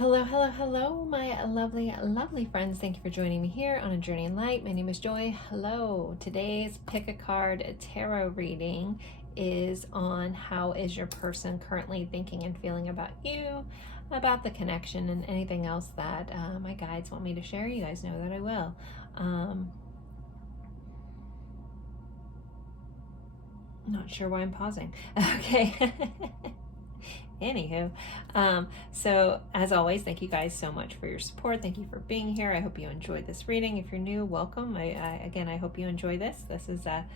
Hello, hello, hello, my lovely, lovely friends. Thank you for joining me here on A Journey in Light. My name is Joy. Hello. Today's Pick a Card tarot reading is on how is your person currently thinking and feeling about you, about the connection, and anything else that my guides want me to share. You guys know that I will. Not sure why I'm pausing. Okay. Anywho, so as always, thank you guys so much for your support. Thank you for being here. I hope you enjoyed this reading. If you're new, welcome. I hope you enjoy this. This is a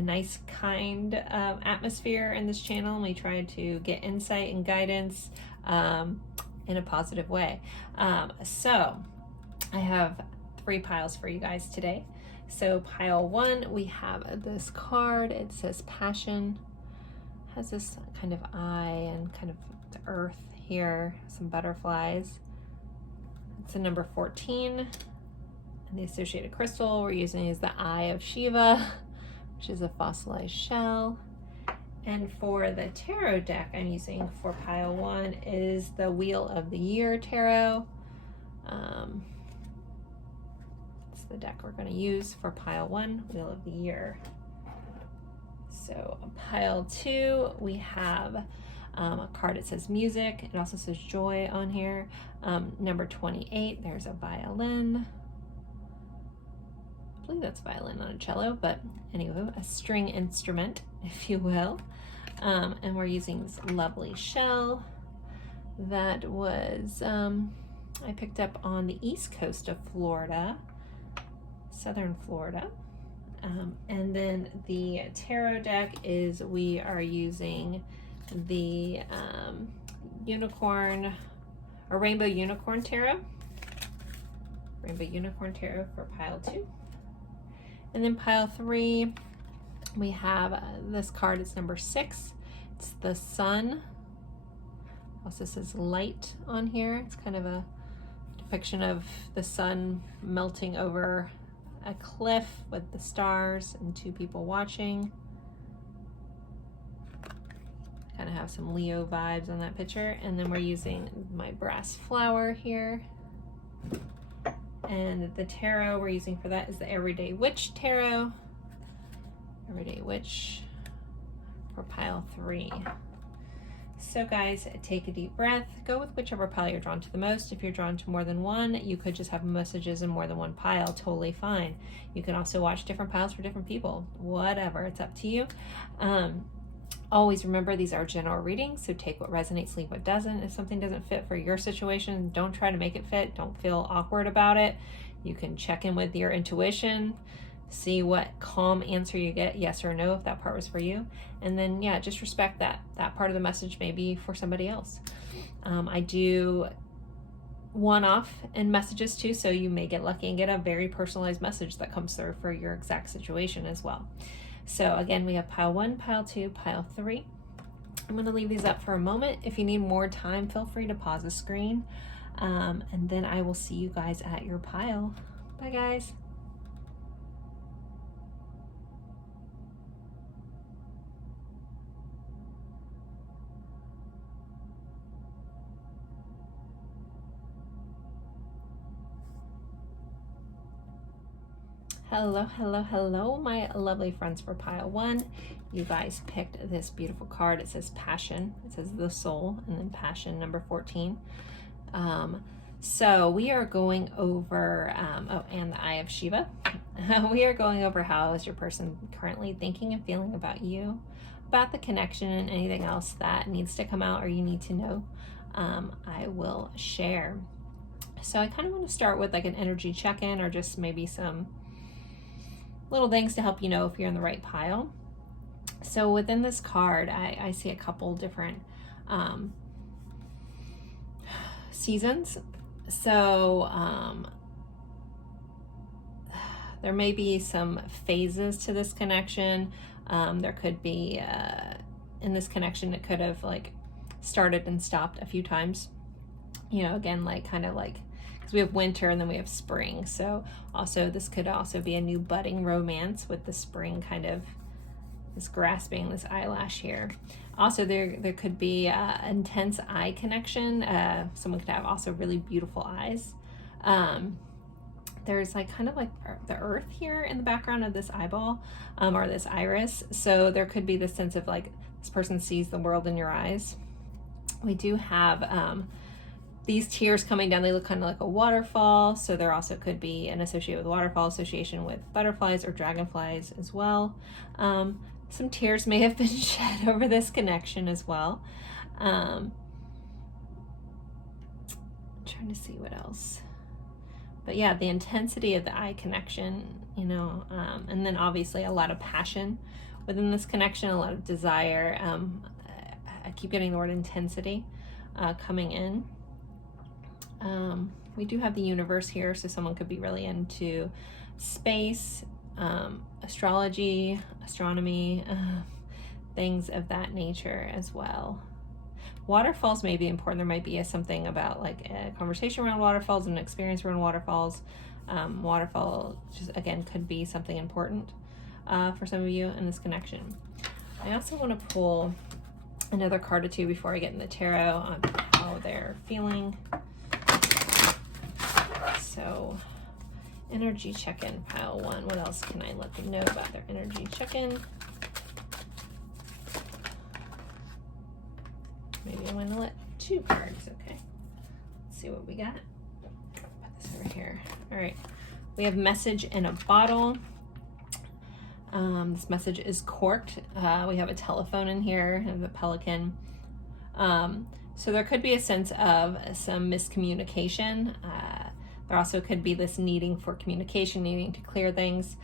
nice, kind atmosphere in this channel, and we try to get insight and guidance in a positive way. So I have 3 piles for you guys today. So pile 1, we have this card. It says Passion. Has this kind of eye and kind of the earth here, some butterflies. It's a number 14, and the associated crystal we're using is the Eye of Shiva, which is a fossilized shell. And for the tarot deck I'm using for pile 1 is the Wheel of the Year tarot. It's the deck we're going to use for pile 1, Wheel of the Year. So pile 2, we have a card that says Music. It also says Joy on here. Number 28, there's a violin. I believe that's violin, not a cello, but anyway, a string instrument, if you will. And we're using this lovely shell that was, I picked up on the east coast of Florida, southern Florida. And then the tarot deck is, we are using the unicorn, or rainbow unicorn tarot. Rainbow unicorn tarot for pile 2. And then pile 3, we have this card. It's number 6. It's the sun. Also says light on here. It's kind of a depiction of the sun melting over a cliff with the stars and 2 people watching. Kind of have some Leo vibes on that picture. And then we're using my brass flower here. And the tarot we're using for that is the Everyday Witch tarot. Everyday Witch for pile 3. So guys, take a deep breath, go with whichever pile you're drawn to the most. If you're drawn to more than one, you could just have messages in more than one pile, totally fine. You can also watch different piles for different people, whatever, it's up to you. Always remember, these are general readings, so take what resonates, leave what doesn't. If something doesn't fit for your situation, don't try to make it fit. Don't feel awkward about it. You can check in with your intuition, see what calm answer you get, yes or no, if that part was for you. And then, yeah, just respect that part of the message may be for somebody else. I do one-off in messages too, so you may get lucky and get a very personalized message that comes through for your exact situation as well. So again, we have pile 1, pile 2, pile 3. I'm going to leave these up for a moment. If you need more time, feel free to pause the screen. And then I will see you guys at your pile. Bye guys. Hello, hello, hello, my lovely friends for pile 1. You guys picked this beautiful card. It says Passion. It says the soul, and then Passion, number 14. So we are going over, oh, and the Eye of Shiva. We are going over how is your person currently thinking and feeling about you, about the connection, and anything else that needs to come out or you need to know. I will share. So I kind of want to start with like an energy check-in, or just maybe some little things to help you know if you're in the right pile. So within this card, I see a couple different seasons. So there may be some phases to this connection. There could be, in this connection, it could have like started and stopped a few times. You know, again, like kind of like, because we have winter and then we have spring. So also this could also be a new budding romance with the spring kind of this grasping, this eyelash here. Also, there could be intense eye connection. Someone could have also really beautiful eyes. There's like kind of like the earth here in the background of this eyeball, or this iris. So there could be this sense of like this person sees the world in your eyes. We do have these tears coming down. They look kind of like a waterfall. So there also could be an associated with waterfall, association with butterflies or dragonflies as well. Some tears may have been shed over this connection as well. I'm trying to see what else. But yeah, the intensity of the eye connection, you know, and then obviously a lot of passion within this connection, a lot of desire. I keep getting the word intensity coming in. We do have the universe here, so someone could be really into space, astrology, astronomy, things of that nature as well. Waterfalls may be important. There might be something about like a conversation around waterfalls and an experience around waterfalls. Waterfall just again could be something important for some of you in this connection. I also want to pull another card or two before I get in the tarot on how they're feeling. So energy check-in, pile 1. What else can I let them know about their energy check-in? Maybe I'm going to let 2 cards. Okay. Let's see what we got. Put this over here. All right. We have message in a bottle. This message is corked. We have a telephone in here and a pelican. So there could be a sense of some miscommunication. There also could be this needing for communication, needing to clear things.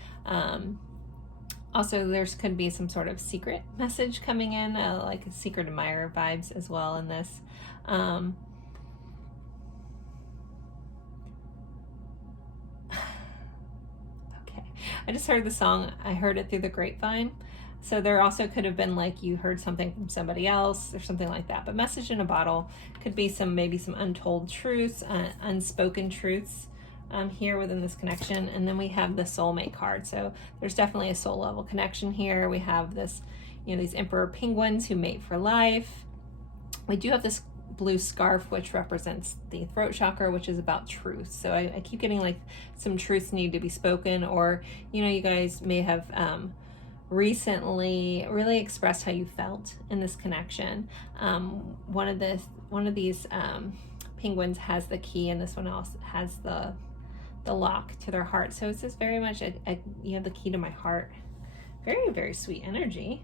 Also, could be some sort of secret message coming in, like a secret admirer vibes as well in this. Okay, I just heard the song. I heard it through the grapevine. So there also could have been like you heard something from somebody else or something like that. But message in a bottle could be maybe some untold truths, unspoken truths here within this connection. And then we have the soulmate card. So there's definitely a soul level connection here. We have this, you know, these emperor penguins who mate for life. We do have this blue scarf, which represents the throat chakra, which is about truth. So I keep getting like some truths need to be spoken, or, you know, you guys may have recently really expressed how you felt in this connection. One of these penguins has the key, and this one else has the lock to their heart. So it's just very much you have the key to my heart. Very, very sweet energy.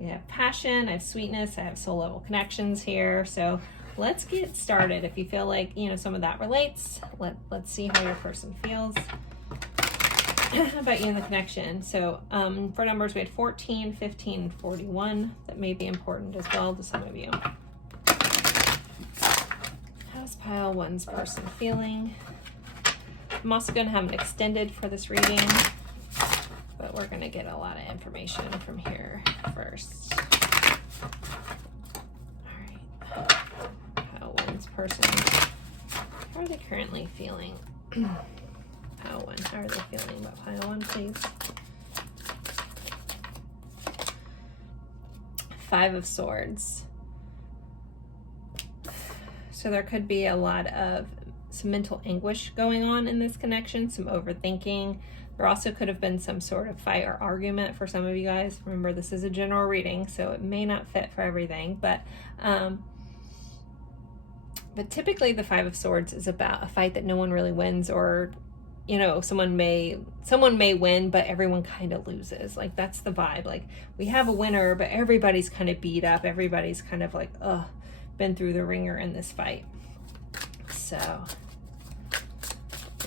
I have passion, I have sweetness, I have soul level connections here. So let's get started. If you feel like, you know, some of that relates, let's see how your person feels about you in the connection. So for numbers, we had 14, 15, and 41. That may be important as well to some of you. How's pile 1's person feeling? I'm also going to have an extended for this reading, but we're going to get a lot of information from here first. All right. Pile 1's person. How are they currently feeling? Pile 1. How are they feeling about pile 1, please? 5 of Swords. So there could be a lot of some mental anguish going on in this connection, some overthinking. There also could have been some sort of fight or argument for some of you guys. Remember, this is a general reading, so it may not fit for everything, but typically the 5 of Swords is about a fight that no one really wins, or, you know, someone may win, but everyone kind of loses. Like, that's the vibe. Like, we have a winner, but everybody's kind of beat up. Everybody's kind of like, been through the ringer in this fight. So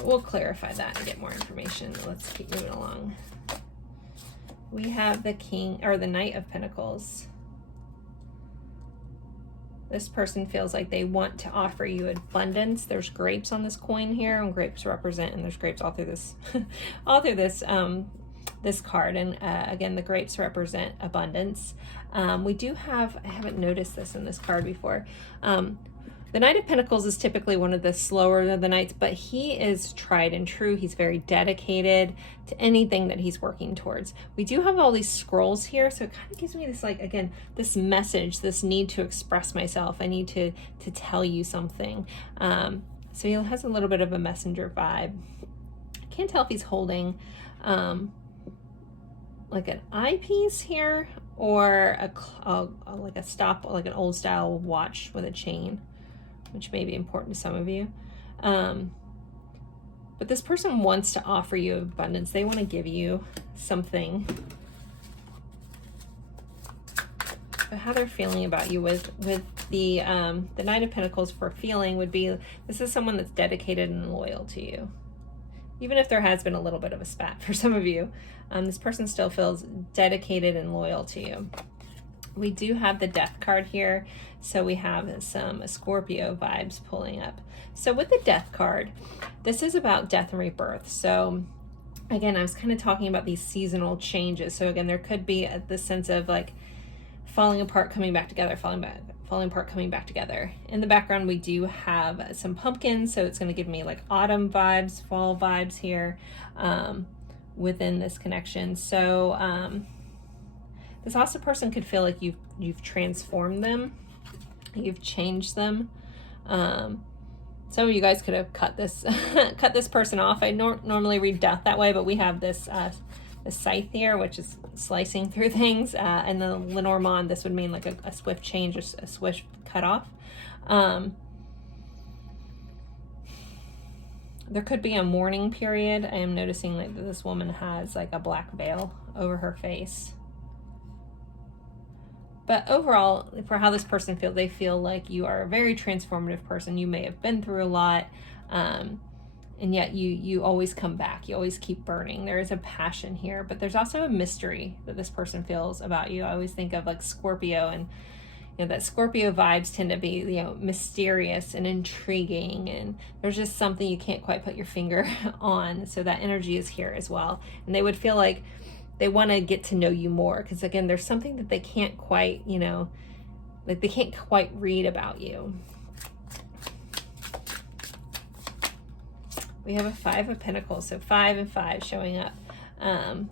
we'll clarify that and get more information. Let's keep moving along. We have the King, or the Knight of Pentacles. This person feels like they want to offer you abundance. There's grapes on this coin here, and grapes represent, and there's grapes all through this, this card. And again, the grapes represent abundance. We do have, I haven't noticed this in this card before. The Knight of Pentacles is typically one of the slower of the knights, but he is tried and true. He's very dedicated to anything that he's working towards. We do have all these scrolls here, so it kind of gives me this, like, again, this message, this need to express myself. I need to tell you something. So he has a little bit of a messenger vibe. I can't tell if he's holding like an eyepiece here or like a stop, like an old style watch with a chain, which may be important to some of you. But this person wants to offer you abundance. They want to give you something. But how they're feeling about you with the Knight of Pentacles for feeling would be, this is someone that's dedicated and loyal to you. Even if there has been a little bit of a spat for some of you, this person still feels dedicated and loyal to you. We do have the Death card here, so we have some Scorpio vibes pulling up. So with the Death card, this is about death and rebirth. So again, I was kind of talking about these seasonal changes. So again, there could be the sense of like falling apart, coming back together, falling apart, coming back together. In the background, we do have some pumpkins, so it's going to give me like autumn vibes, fall vibes here within this connection. So this also person could feel like you've transformed them, you've changed them. Some of you guys could have cut this cut this person off. I normally read death that way, but we have this scythe here, which is slicing through things, and the Lenormand, this would mean like a swift change, a swift cut off. There could be a mourning period. I am noticing like that this woman has like a black veil over her face. But overall, for how this person feels, they feel like you are a very transformative person. You may have been through a lot, and yet you always come back. You always keep burning. There is a passion here, but there's also a mystery that this person feels about you. I always think of like Scorpio, and you know that Scorpio vibes tend to be, you know, mysterious and intriguing, and there's just something you can't quite put your finger on. So that energy is here as well, and they would feel like they want to get to know you more, because again, there's something that they can't quite, you know, like they can't quite read about you. We have a 5 of Pentacles, so 5 and 5 showing up,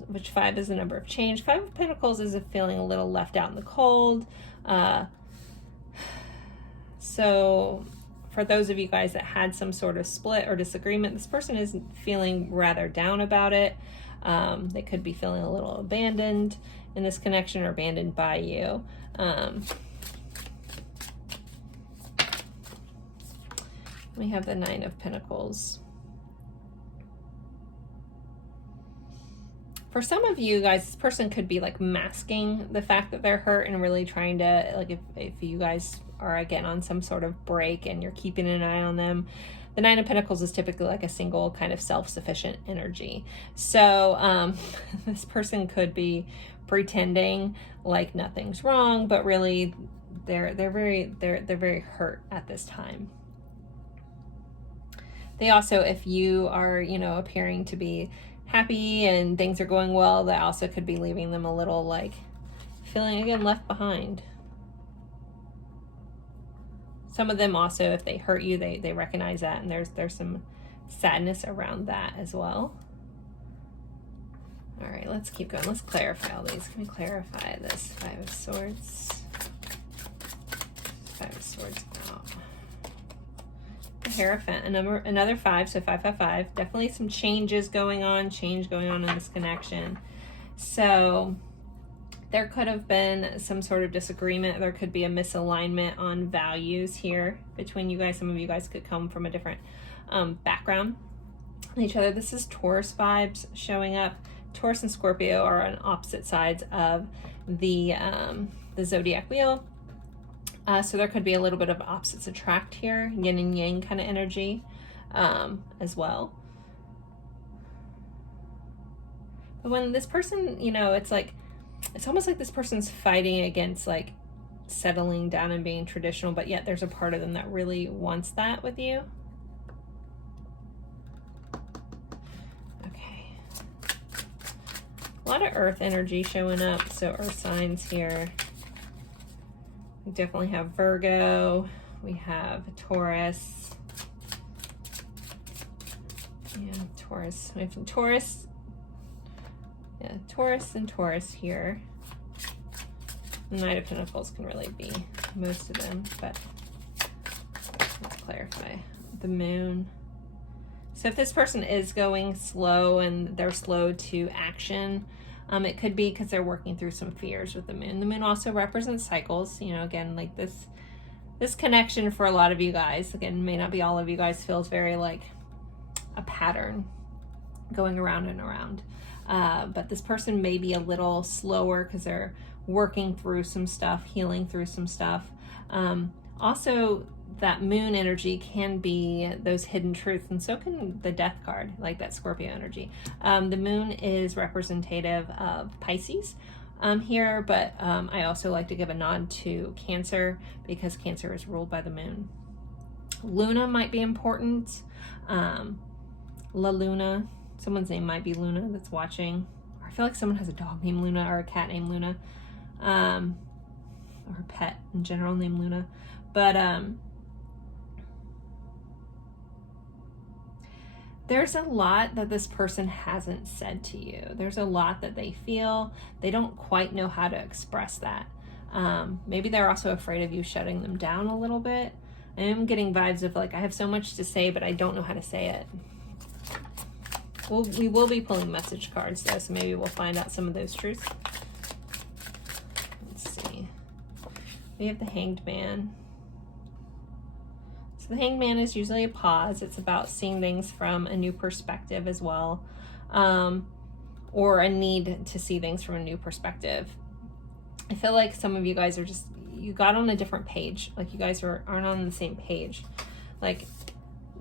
which 5 is the number of change. 5 of Pentacles is a feeling a little left out in the cold. So for those of you guys that had some sort of split or disagreement, this person is feeling rather down about it. They could be feeling a little abandoned in this connection, or abandoned by you. We have the 9 of Pentacles. For some of you guys, this person could be like masking the fact that they're hurt and really trying to, like, if you guys are again on some sort of break and you're keeping an eye on them, the 9 of Pentacles is typically like a single kind of self-sufficient energy. So this person could be pretending like nothing's wrong, but really they're very hurt at this time. They also, if you are, you know, appearing to be happy and things are going well, that also could be leaving them a little like feeling again left behind. Some of them also, if they hurt you, they recognize that, and there's some sadness around that as well. All right, let's keep going. Let's clarify all these. Can we clarify this? 5 of Swords. 5 of Swords out. The Hierophant, another 5, so 5, 5, 5. Definitely some changes going on, change going on in this connection. So there could have been some sort of disagreement. There could be a misalignment on values here between you guys. Some of you guys could come from a different background than each other. This is Taurus vibes showing up. Taurus and Scorpio are on opposite sides of the zodiac wheel. So there could be a little bit of opposites attract here, yin and yang kind of energy as well. But when this person, you know, it's almost like this person's fighting against like settling down and being traditional, but yet there's a part of them that really wants that with you. Okay. A lot of earth energy showing up, so earth signs here. We definitely have Virgo, we have Taurus. Yeah, Taurus. We have Taurus. Yeah, Taurus and Taurus here. The Knight of Pentacles can really be most of them, but let's clarify. The Moon. So if this person is going slow and they're slow to action, it could be because they're working through some fears with the Moon. The Moon also represents cycles. You know, again, like this connection for a lot of you guys, again, may not be all of you guys, feels very like a pattern going around and around. But this person may be a little slower because they're working through some stuff, healing through some stuff. Also, that Moon energy can be those hidden truths, and so can the Death card, like that Scorpio energy. The Moon is representative of Pisces here, but I also like to give a nod to Cancer because Cancer is ruled by the Moon. Luna might be important. La Luna, someone's name might be Luna that's watching. Or I feel like someone has a dog named Luna or a cat named Luna, or a pet in general named Luna. But there's a lot that this person hasn't said to you. There's a lot that they feel. They don't quite know how to express that. Maybe they're also afraid of you shutting them down a little bit. I am getting vibes of like, I have so much to say, but I don't know how to say it. We will be pulling message cards though, so maybe we'll find out some of those truths. Let's see. We have the Hanged Man. The Hanged Man is usually a pause. It's about seeing things from a new perspective as well, or a need to see things from a new perspective. I feel like some of you guys are just, you got on a different page. Like you guys aren't on the same page. Like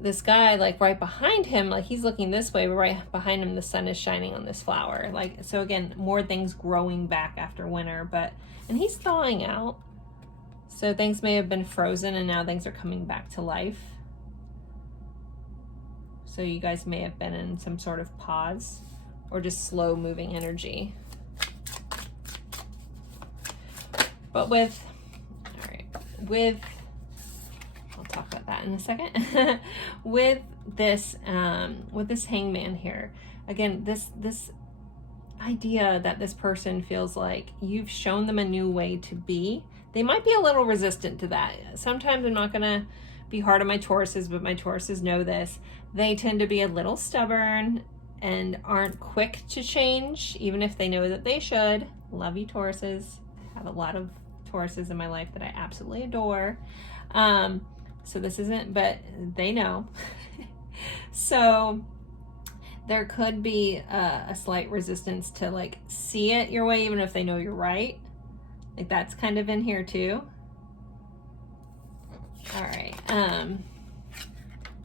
this guy, like right behind him, like he's looking this way, but right behind him, the sun is shining on this flower. Like, so again, more things growing back after winter, and he's thawing out. So things may have been frozen and now things are coming back to life. So you guys may have been in some sort of pause or just slow moving energy. But I'll talk about that in a second. with this Hangman here, again, this idea that this person feels like you've shown them a new way to be. They might be a little resistant to that. Sometimes I'm not going to be hard on my Tauruses, but my Tauruses know this. They tend to be a little stubborn and aren't quick to change, even if they know that they should. Love you, Tauruses. I have a lot of Tauruses in my life that I absolutely adore. So this isn't, but they know. So there could be a slight resistance to like see it your way, even if they know you're right. Like that's kind of in here too. All right.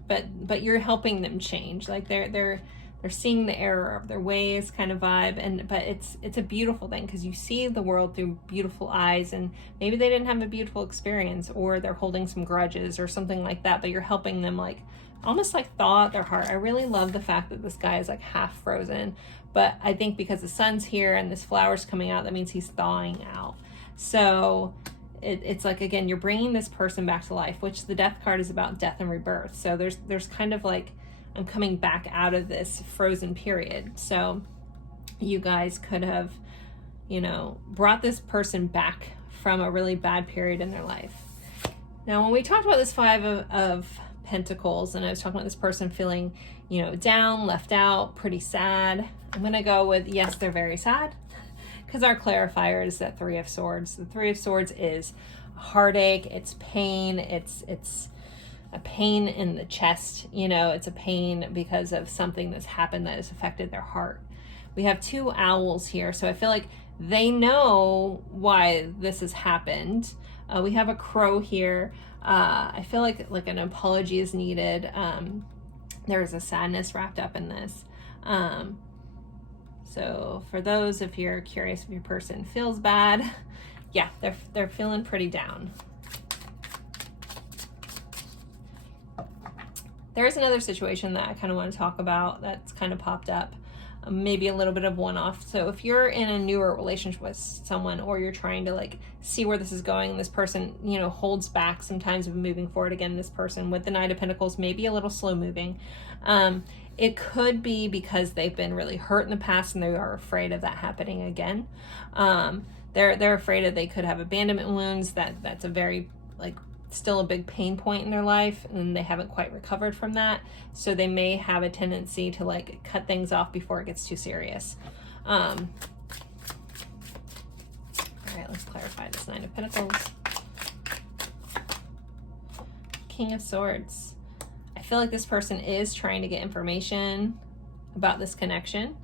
But you're helping them change. Like they're seeing the error of their ways kind of vibe. But it's a beautiful thing because you see the world through beautiful eyes, and maybe they didn't have a beautiful experience or they're holding some grudges or something like that, but you're helping them like almost like thaw out their heart. I really love the fact that this guy is like half frozen, but I think because the sun's here and this flower's coming out, that means he's thawing out. So it's like, again, you're bringing this person back to life, which the Death card is about death and rebirth. So there's kind of like, I'm coming back out of this frozen period. So you guys could have, brought this person back from a really bad period in their life. Now, when we talked about this Five of Pentacles, and I was talking about this person feeling, down, left out, pretty sad, I'm going to go with, yes, they're very sad. Because our clarifier is that Three of Swords. The Three of Swords is heartache, it's pain, it's a pain in the chest, it's a pain because of something that's happened that has affected their heart. We have two owls here, so I feel like they know why this has happened. We have a crow here. I feel like an apology is needed. There's a sadness wrapped up in this. So for those, if you're curious if your person feels bad, yeah, they're feeling pretty down. There's another situation that I kind of want to talk about that's kind of popped up, maybe a little bit of one-off. So if you're in a newer relationship with someone, or you're trying to like see where this is going. This person, you know, holds back sometimes of moving forward. Again, this person with the Knight of Pentacles may be a little slow moving. It could be because they've been really hurt in the past and they are afraid of that happening again. They're afraid that they could have abandonment wounds. That's a very, like, still a big pain point in their life, and they haven't quite recovered from that. So they may have a tendency to, like, cut things off before it gets too serious. All right, let's clarify this Nine of Pentacles. King of Swords. I feel like this person is trying to get information about this connection.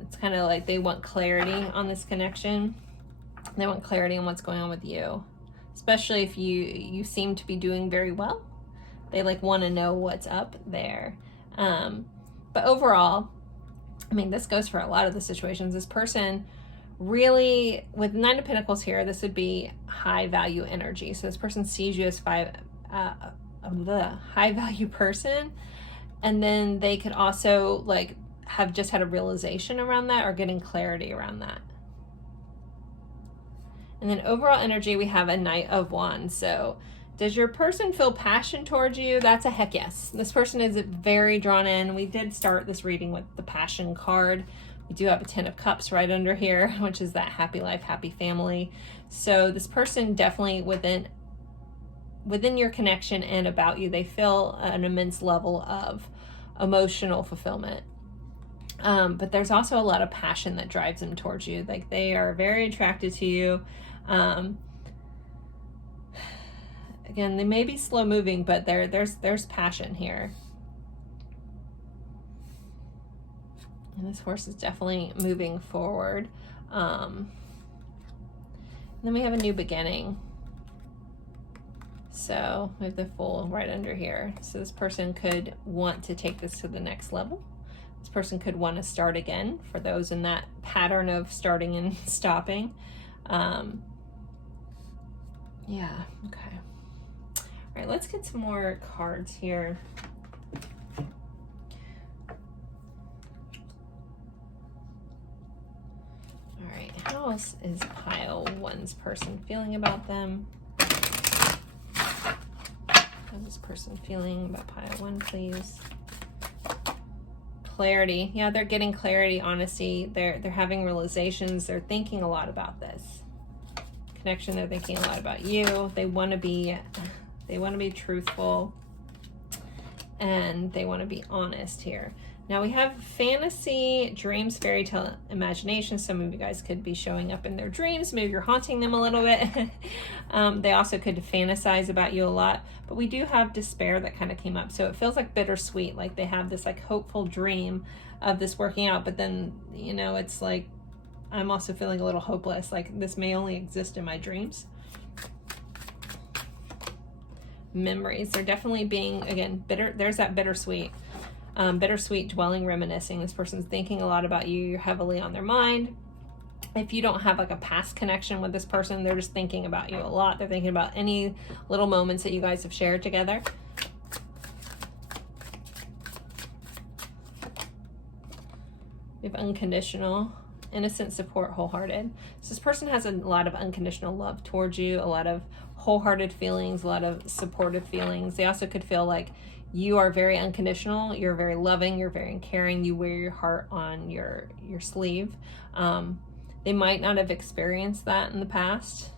It's kind of like they want clarity on this connection. They want clarity on what's going on with you. Especially if you seem to be doing very well. They, like, want to know what's up there. But overall, I mean, this goes for a lot of the situations. This person really, with Nine of Pentacles here, this would be high value energy. So this person sees you as high value person, and then they could also, like, have just had a realization around that or getting clarity around that. And then overall energy, we have a Knight of Wands. So does your person feel passion towards you? That's a heck yes. This person is very drawn in. We did start this reading with the Passion card. We do have a Ten of Cups right under here, which is that happy life, happy family. So this person definitely within your connection and about you, they feel an immense level of emotional fulfillment. But there's also a lot of passion that drives them towards you. Like, they are very attracted to you. Again, they may be slow moving, but there's passion here. And this horse is definitely moving forward. And then we have a new beginning. So we have the Fool right under here. So this person could want to take this to the next level. This person could want to start again, for those in that pattern of starting and stopping. Yeah, okay. All right, let's get some more cards here. All right, how else is pile one's person feeling about them? How's this person feeling about pile one, please? Clarity. Yeah, they're getting clarity, honesty. They're having realizations. They're thinking a lot about this connection. They're thinking a lot about you. They want to be truthful, and they want to be honest here. Now we have fantasy, dreams, fairy tale, imagination. Some of you guys could be showing up in their dreams. Maybe you're haunting them a little bit. They also could fantasize about you a lot. But we do have despair that kind of came up. So it feels like bittersweet. Like they have this, like, hopeful dream of this working out. But then, you know, it's like, I'm also feeling a little hopeless. Like, this may only exist in my dreams. Memories. They're definitely being, again, bitter. There's that bittersweet. Bittersweet, dwelling, reminiscing. This person's thinking a lot about you. You're heavily on their mind. If you don't have, like, a past connection with this person, they're just thinking about you a lot. They're thinking about any little moments that you guys have shared together. We have unconditional, innocent, support, wholehearted. So this person has a lot of unconditional love towards you, a lot of wholehearted feelings, a lot of supportive feelings. They also could feel like you are very unconditional, you're very loving, you're very caring, you wear your heart on your sleeve. They might not have experienced that in the past.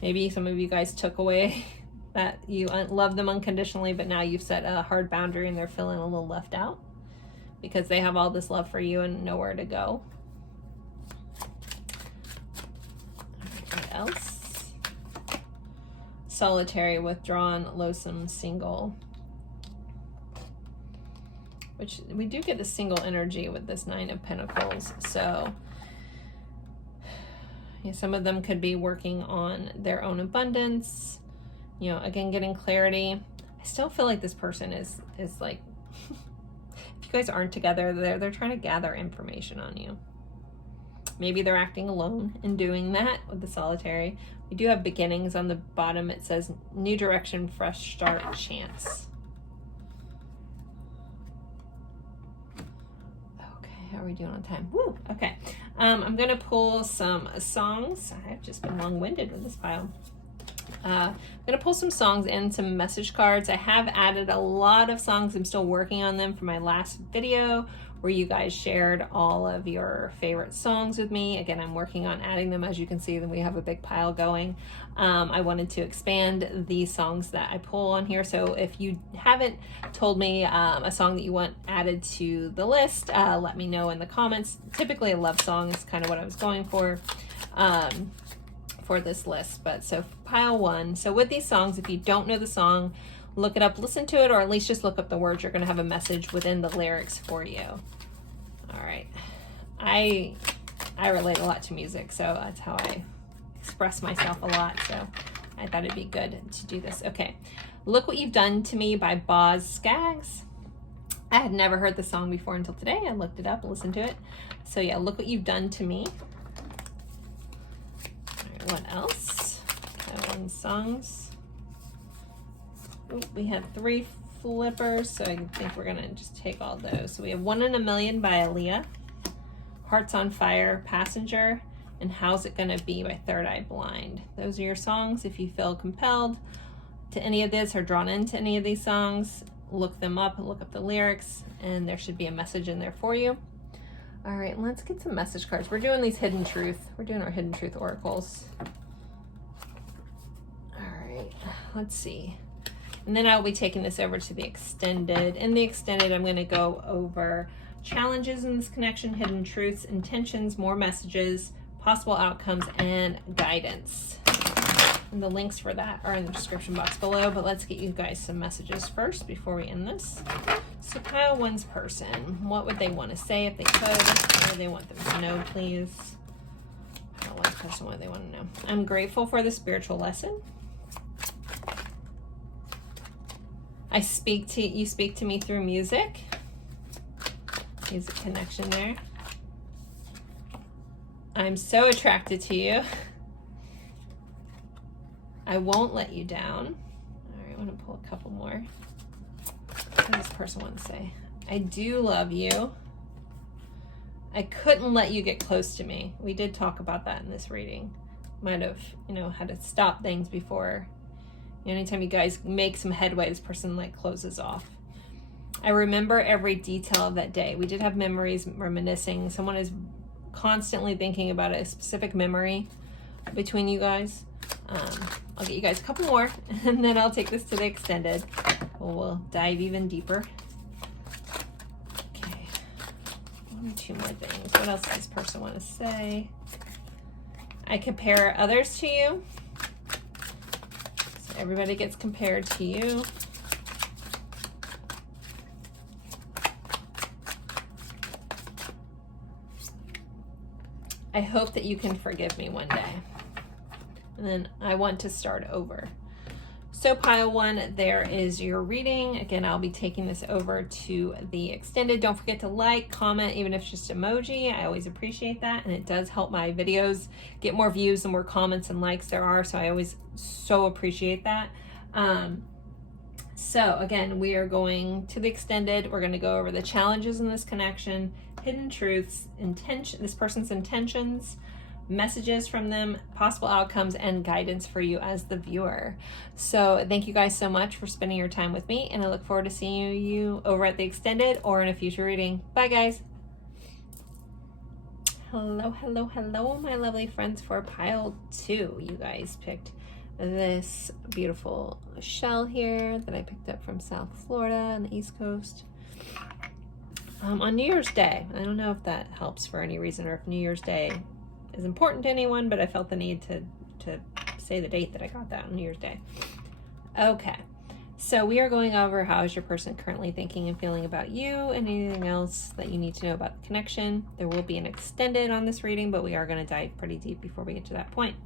Maybe some of you guys took away that you love them unconditionally, but now you've set a hard boundary and they're feeling a little left out because they have all this love for you and nowhere to go. What else? Solitary, withdrawn, lonesome, single. Which we do get the single energy with this Nine of Pentacles. So yeah, some of them could be working on their own abundance. You know, again, getting clarity. I still feel like this person is like, if you guys aren't together, they're trying to gather information on you. Maybe they're acting alone in doing that with the Solitary. We do have beginnings on the bottom. It says new direction, fresh start, chance. How are we doing on time? Woo, okay. I'm gonna pull some songs. I've just been long-winded with this pile. I'm gonna pull some songs and some message cards. I have added a lot of songs. I'm still working on them for my last video where you guys shared all of your favorite songs with me. Again, I'm working on adding them. As you can see, then we have a big pile going. I wanted to expand the songs that I pull on here. So if you haven't told me a song that you want added to the list, let me know in the comments. Typically a love song is kind of what I was going for this list. But so pile 1. So with these songs, if you don't know the song, look it up, listen to it, or at least just look up the words. You're going to have a message within the lyrics for you. All right. I relate a lot to music, so that's how I express myself a lot. So I thought it'd be good to do this. Okay. Look What You've Done to Me by Boz Scaggs. I had never heard the song before until today. I looked it up, listened to it. So yeah, Look What You've Done to Me. All right, what else? One songs. Ooh, we have 3 flippers, so I think we're gonna just take all those. So we have 1 in a Million by Aaliyah, Hearts on Fire, Passenger, and How's It Gonna Be by Third Eye Blind. Those are your songs. If you feel compelled to any of this or drawn into any of these songs, look them up, look up the lyrics, and there should be a message in there for you. All right, let's get some message cards. We're doing these Hidden Truth. We're doing our Hidden Truth oracles. All right, let's see. And then I'll be taking this over to the extended. In the extended, I'm going to go over challenges in this connection, hidden truths, intentions, more messages, possible outcomes, and guidance. And the links for that are in the description box below, but let's get you guys some messages first before we end this. So pile 1's person, what would they want to say if they could? What do they want them to know, please? Pile 1's person, what do they want to know? I'm grateful for the spiritual lesson. You speak to me through music. Music connection there. I'm so attracted to you. I won't let you down. All right, I want to pull a couple more. What does this person want to say? I do love you. I couldn't let you get close to me. We did talk about that in this reading. Might have, had to stop things before. Anytime you guys make some headway, this person like closes off. I remember every detail of that day. We did have memories, reminiscing. Someone is constantly thinking about a specific memory between you guys. I'll get you guys a couple more, and then I'll take this to the extended. We'll dive even deeper. Okay, 1 or 2 more things. What else does this person want to say? I compare others to you. Everybody gets compared to you. I hope that you can forgive me one day. And then I want to start over. So pile 1, there is your reading. Again, I'll be taking this over to the extended. Don't forget to like, comment, even if it's just emoji. I always appreciate that. And it does help my videos get more views the more comments and likes there are. So I always so appreciate that. So again, we are going to the extended. We're going to go over the challenges in this connection, hidden truths, this person's intentions, messages from them, possible outcomes, and guidance for you as the viewer. So thank you guys so much for spending your time with me, and I look forward to seeing you over at the extended or in a future reading. Bye guys. Hello, hello, hello, my lovely friends. For pile 2, you guys picked this beautiful shell here that I picked up from South Florida on the East Coast on New Year's Day. I don't know if that helps for any reason or if New Year's Day is important to anyone, but I felt the need to say the date that I got that on New Year's Day. Okay, so we are going over how is your person currently thinking and feeling about you, and anything else that you need to know about the connection. There will be an extended on this reading, but we are going to dive pretty deep before we get to that point.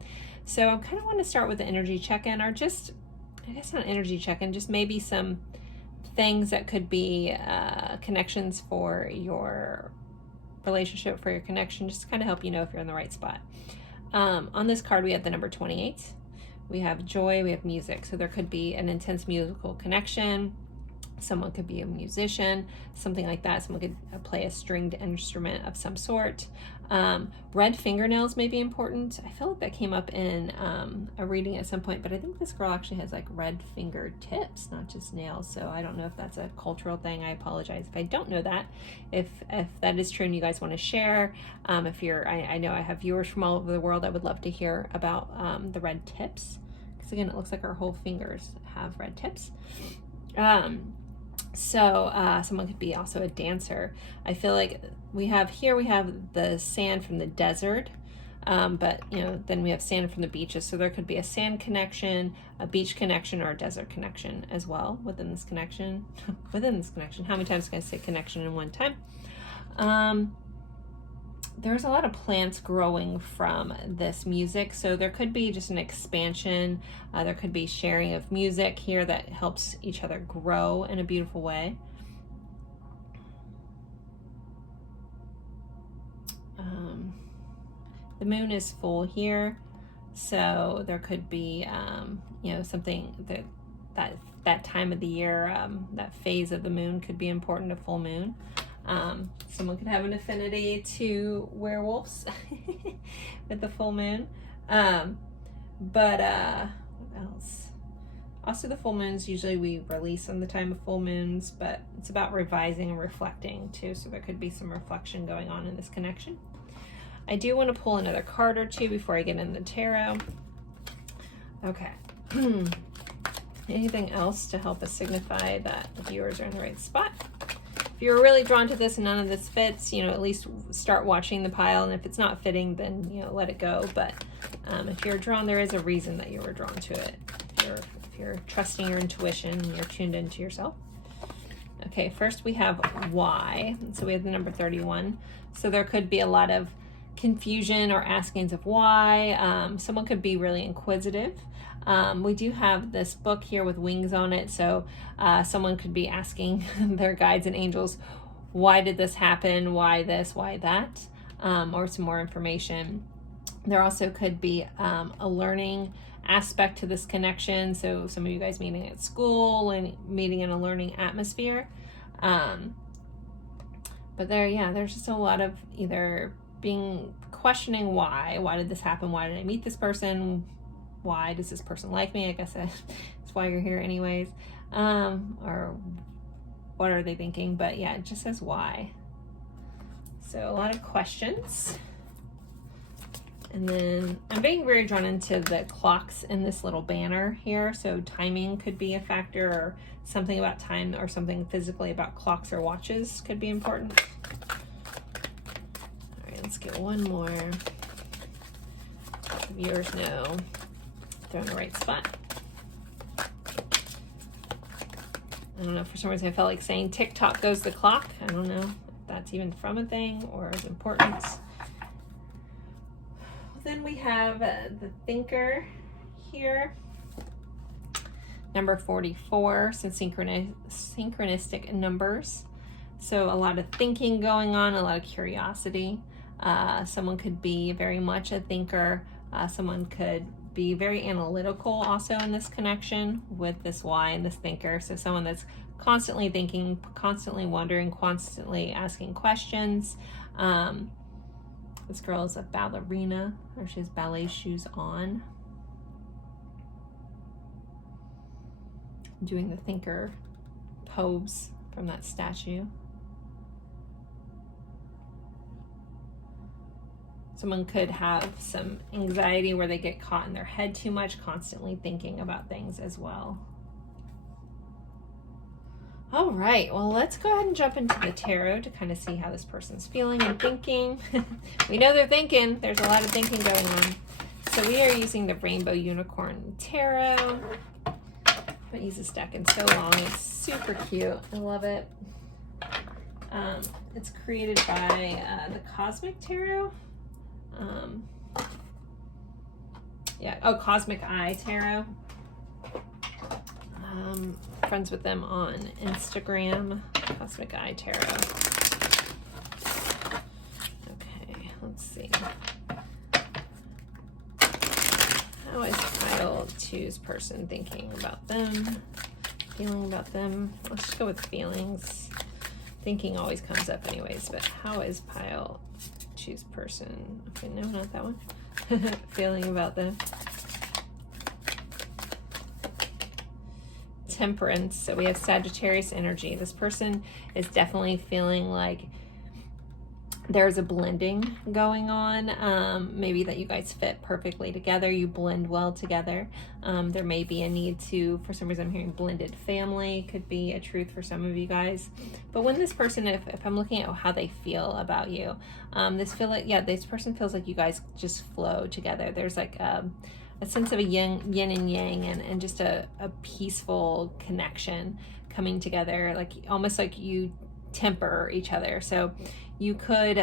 So I kind of want to start with the energy check-in, or just, I guess not energy check-in, just maybe some things that could be connections for your relationship, for your connection, just to kind of help you know if you're in the right spot. On this card, we have the number 28. We have joy, we have music. So there could be an intense musical connection, Someone could be a musician, something like that. Someone could play a stringed instrument of some sort. Red fingernails may be important. I feel like that came up in a reading at some point, but I think this girl actually has like red fingertips, not just nails. So I don't know if that's a cultural thing. I apologize if I don't know that. If that is true and you guys want to share, if you're, I know I have viewers from all over the world. I would love to hear about the red tips, because again, it looks like our whole fingers have red tips. Someone could be also a dancer. I feel like we have the sand from the desert, but then we have sand from the beaches. So there could be a sand connection, a beach connection, or a desert connection as well within this connection. How many times can I say connection in one time? There's a lot of plants growing from this music, so there could be just an expansion. There could be sharing of music here that helps each other grow in a beautiful way. The moon is full here, so there could be something that time of the year, that phase of the moon could be important, a full moon. Someone could have an affinity to werewolves with the full moon. What else? Also, the full moons, usually we release on the time of full moons, but it's about revising and reflecting too. So there could be some reflection going on in this connection. I do want to pull another card or two before I get in the tarot. Okay. Anything else to help us signify that the viewers are in the right spot? If you're really drawn to this and none of this fits, at least start watching the pile. And if it's not fitting, then, let it go. But if you're drawn, there is a reason that you were drawn to it. If you're trusting your intuition and you're tuned into yourself. Okay, first we have why. So we have the number 31. So there could be a lot of confusion or askings of why. Someone could be really inquisitive. We do have this book here with wings on it, so someone could be asking their guides and angels, why did this happen, why this, why that, or some more information. There also could be a learning aspect to this connection, so some of you guys meeting at school and meeting in a learning atmosphere. But there's just a lot of either questioning why did this happen, why did I meet this person, why does this person like me? I guess that's why you're here anyways. Or what are they thinking? But yeah, it just says why. So a lot of questions. And then I'm being very drawn into the clocks in this little banner here. So timing could be a factor, or something about time, or something physically about clocks or watches could be important. All right, let's get one more. The viewers know they're in the right spot. I don't know, for some reason I felt like saying tick-tock goes the clock. I don't know if that's even from a thing or is important. Then we have the thinker here. Number 44, so synchronistic numbers. So a lot of thinking going on, a lot of curiosity. Someone could be very much a thinker. Someone could be very analytical also in this connection with this why and this thinker. So someone that's constantly thinking, constantly wondering, constantly asking questions. This girl is a ballerina, or she has ballet shoes on. Doing the thinker pose from that statue. Someone could have some anxiety where they get caught in their head too much, constantly thinking about things as well. All right, well, let's go ahead and jump into the tarot to kind of see how this person's feeling and thinking. We know they're thinking. There's a lot of thinking going on. So we are using the Rainbow Unicorn Tarot. I haven't used this deck in so long. It's super cute. I love it. It's created by the Cosmic Tarot. Cosmic Eye Tarot. Friends with them on Instagram. Cosmic Eye Tarot. Okay, let's see. How is pile two's person thinking about them? Feeling about them. Let's just go with feelings. Thinking always comes up anyways, but how is pile? Choose person. Okay, no, not that one. Feeling about them. Temperance. So we have Sagittarius energy. This person is definitely feeling like there's a blending going on. Maybe that you guys fit perfectly together. You blend well together. There may be a need to, for some reason I'm hearing blended family, could be a truth for some of you guys. But when this person, if I'm looking at how they feel about you, this person feels like you guys just flow together. There's like a sense of a yin and yang, and just a peaceful connection coming together, like almost like you temper each other. So you could,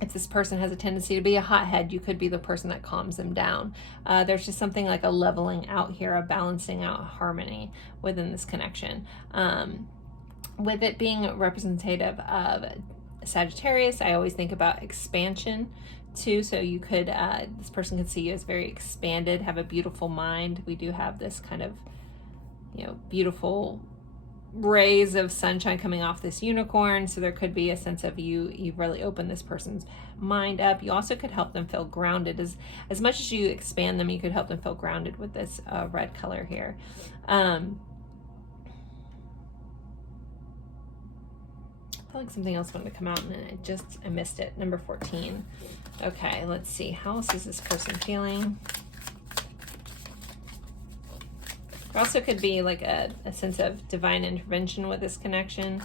if this person has a tendency to be a hothead, you could be the person that calms them down. There's just something like a leveling out here, a balancing out harmony within this connection. With it being representative of Sagittarius, I always think about expansion too. So you could, this person could see you as very expanded, have a beautiful mind. We do have this kind of, beautiful rays of sunshine coming off this unicorn. So there could be a sense of you've really opened this person's mind up. You also could help them feel grounded. As much as you expand them, you could help them feel grounded with this red color here. I feel like something else wanted to come out and I missed it. Number 14. Okay, let's see. How else is this person feeling? There also could be like a sense of divine intervention with this connection.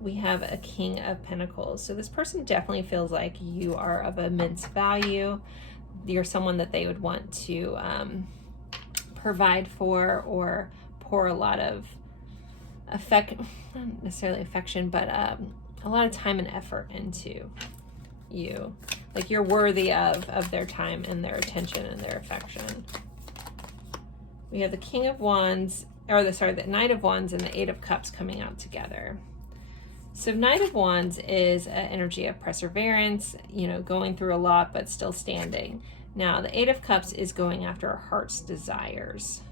We have a King of Pentacles. So this person definitely feels like you are of immense value. You're someone that they would want to provide for or pour a lot of not necessarily affection, but a lot of time and effort into you. Like you're worthy of their time and their attention and their affection. We have the King of Wands, the Knight of Wands and the Eight of Cups coming out together. So Knight of Wands is an energy of perseverance, going through a lot, but still standing. Now the Eight of Cups is going after our heart's desires.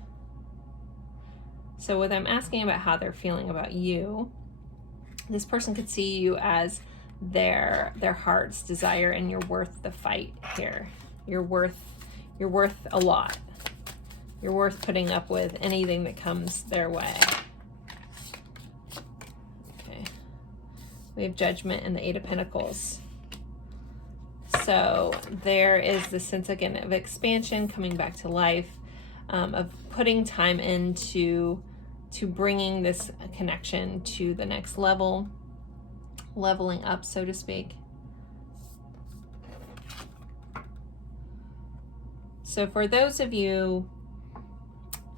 So when I'm asking about how they're feeling about you, this person could see you as their heart's desire, and you're worth the fight here. You're worth a lot. You're worth putting up with anything that comes their way. Okay. We have Judgment and the Eight of Pentacles. So there is this sense again of expansion, coming back to life, of putting time into bringing this connection to the next level, leveling up, so to speak. So for those of you,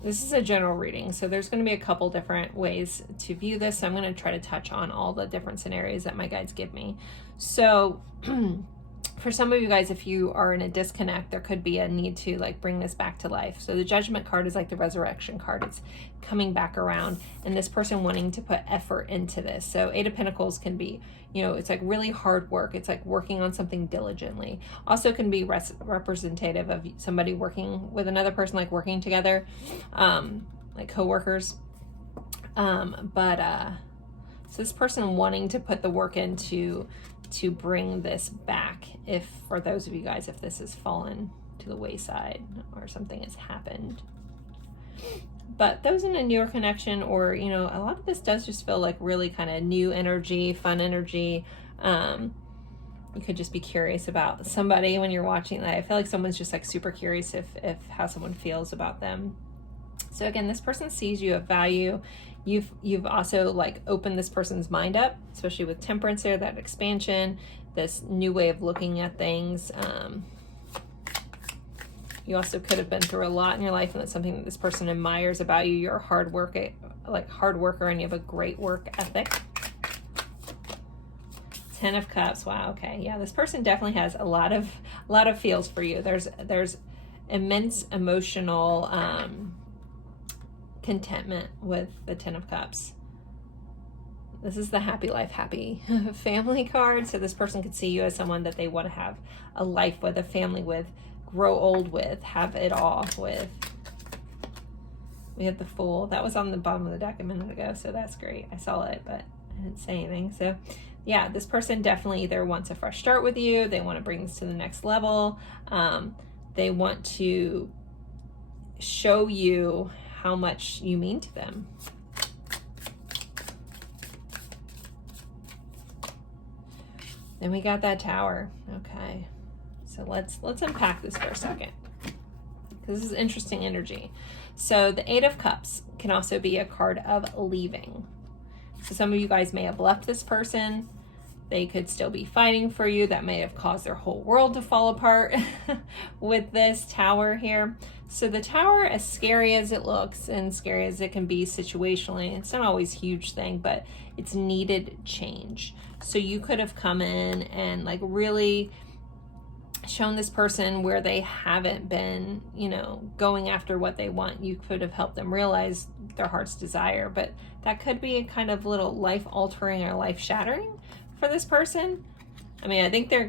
this is a general reading, so there's going to be a couple different ways to view this. So I'm going to try to touch on all the different scenarios that my guides give me. So for some of you guys, if you are in a disconnect, there could be a need to bring this back to life. So the Judgment card is like the resurrection card. It's coming back around, and this person wanting to put effort into this. So Eight of Pentacles can be, it's like really hard work. It's like working on something diligently. Also can be representative of somebody working with another person, like working together, like co-workers. So this person wanting to put the work into to bring this back, if for those of you guys, if this has fallen to the wayside or something has happened. But those in a newer connection, or a lot of this does just feel like really kind of new energy, fun energy. You could just be curious about somebody when you're watching that. I feel like someone's just super curious if how someone feels about them. So again, this person sees you of value. You've also opened this person's mind up, especially with Temperance there, that expansion, this new way of looking at things. You also could have been through a lot in your life, and that's something that this person admires about you. You're a hard worker, and you have a great work ethic. 10 of Cups. Wow. Okay. Yeah. This person definitely has a lot of feels for you. There's immense emotional, contentment with the 10 of Cups. This is the happy life, happy family card. So this person could see you as someone that they want to have a life with, a family with, grow old with, have it all with. We had the Fool. That was on the bottom of the deck a minute ago, so that's great. I saw it, but I didn't say anything. So yeah, this person definitely either wants a fresh start with you, they want to bring this to the next level, they want to show you how much you mean to them. Then we got that Tower. Okay, so let's unpack this for a second, because this is interesting energy. So the Eight of Cups can also be a card of leaving. So some of you guys may have left this person. They could still be fighting for you. That may have caused their whole world to fall apart with this Tower here. So the Tower, as scary as it looks and scary as it can be situationally, it's not always a huge thing, but it's needed change. So you could have come in and like really shown this person where they haven't been, you know, going after what they want. You could have helped them realize their heart's desire, but that could be a kind of little life altering or life shattering for this person. I mean, I think they're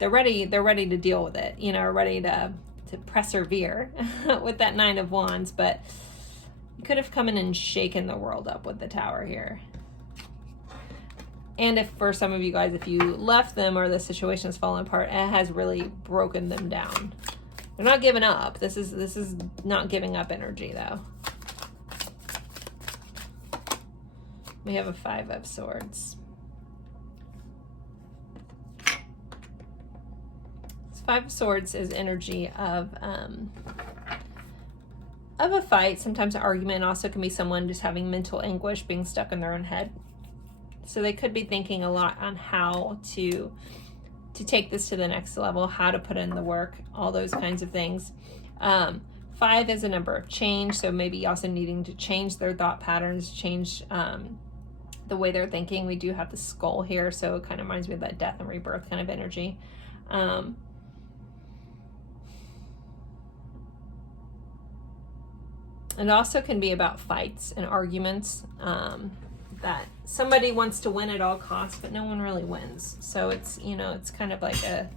ready to deal with it, you know, ready to persevere with that Nine of Wands, but you could have come in and shaken the world up with the Tower here. And if for some of you guys, if you left them or the situation is falling apart, it has really broken them down. They're not giving up. This is not giving up energy though. We have a Five of Swords. This Five of Swords is energy of a fight, sometimes an argument. Also can be someone just having mental anguish, being stuck in their own head. So they could be thinking a lot on how to take this to the next level, how to put in the work, all those kinds of things. 5 is a number of change, so maybe also needing to change their thought patterns, change the way they're thinking. We do have the Skull here, so it kind of reminds me of that death and rebirth kind of energy. It also can be about fights and arguments, that somebody wants to win at all costs, but no one really wins. So it's, you know, it's kind of like a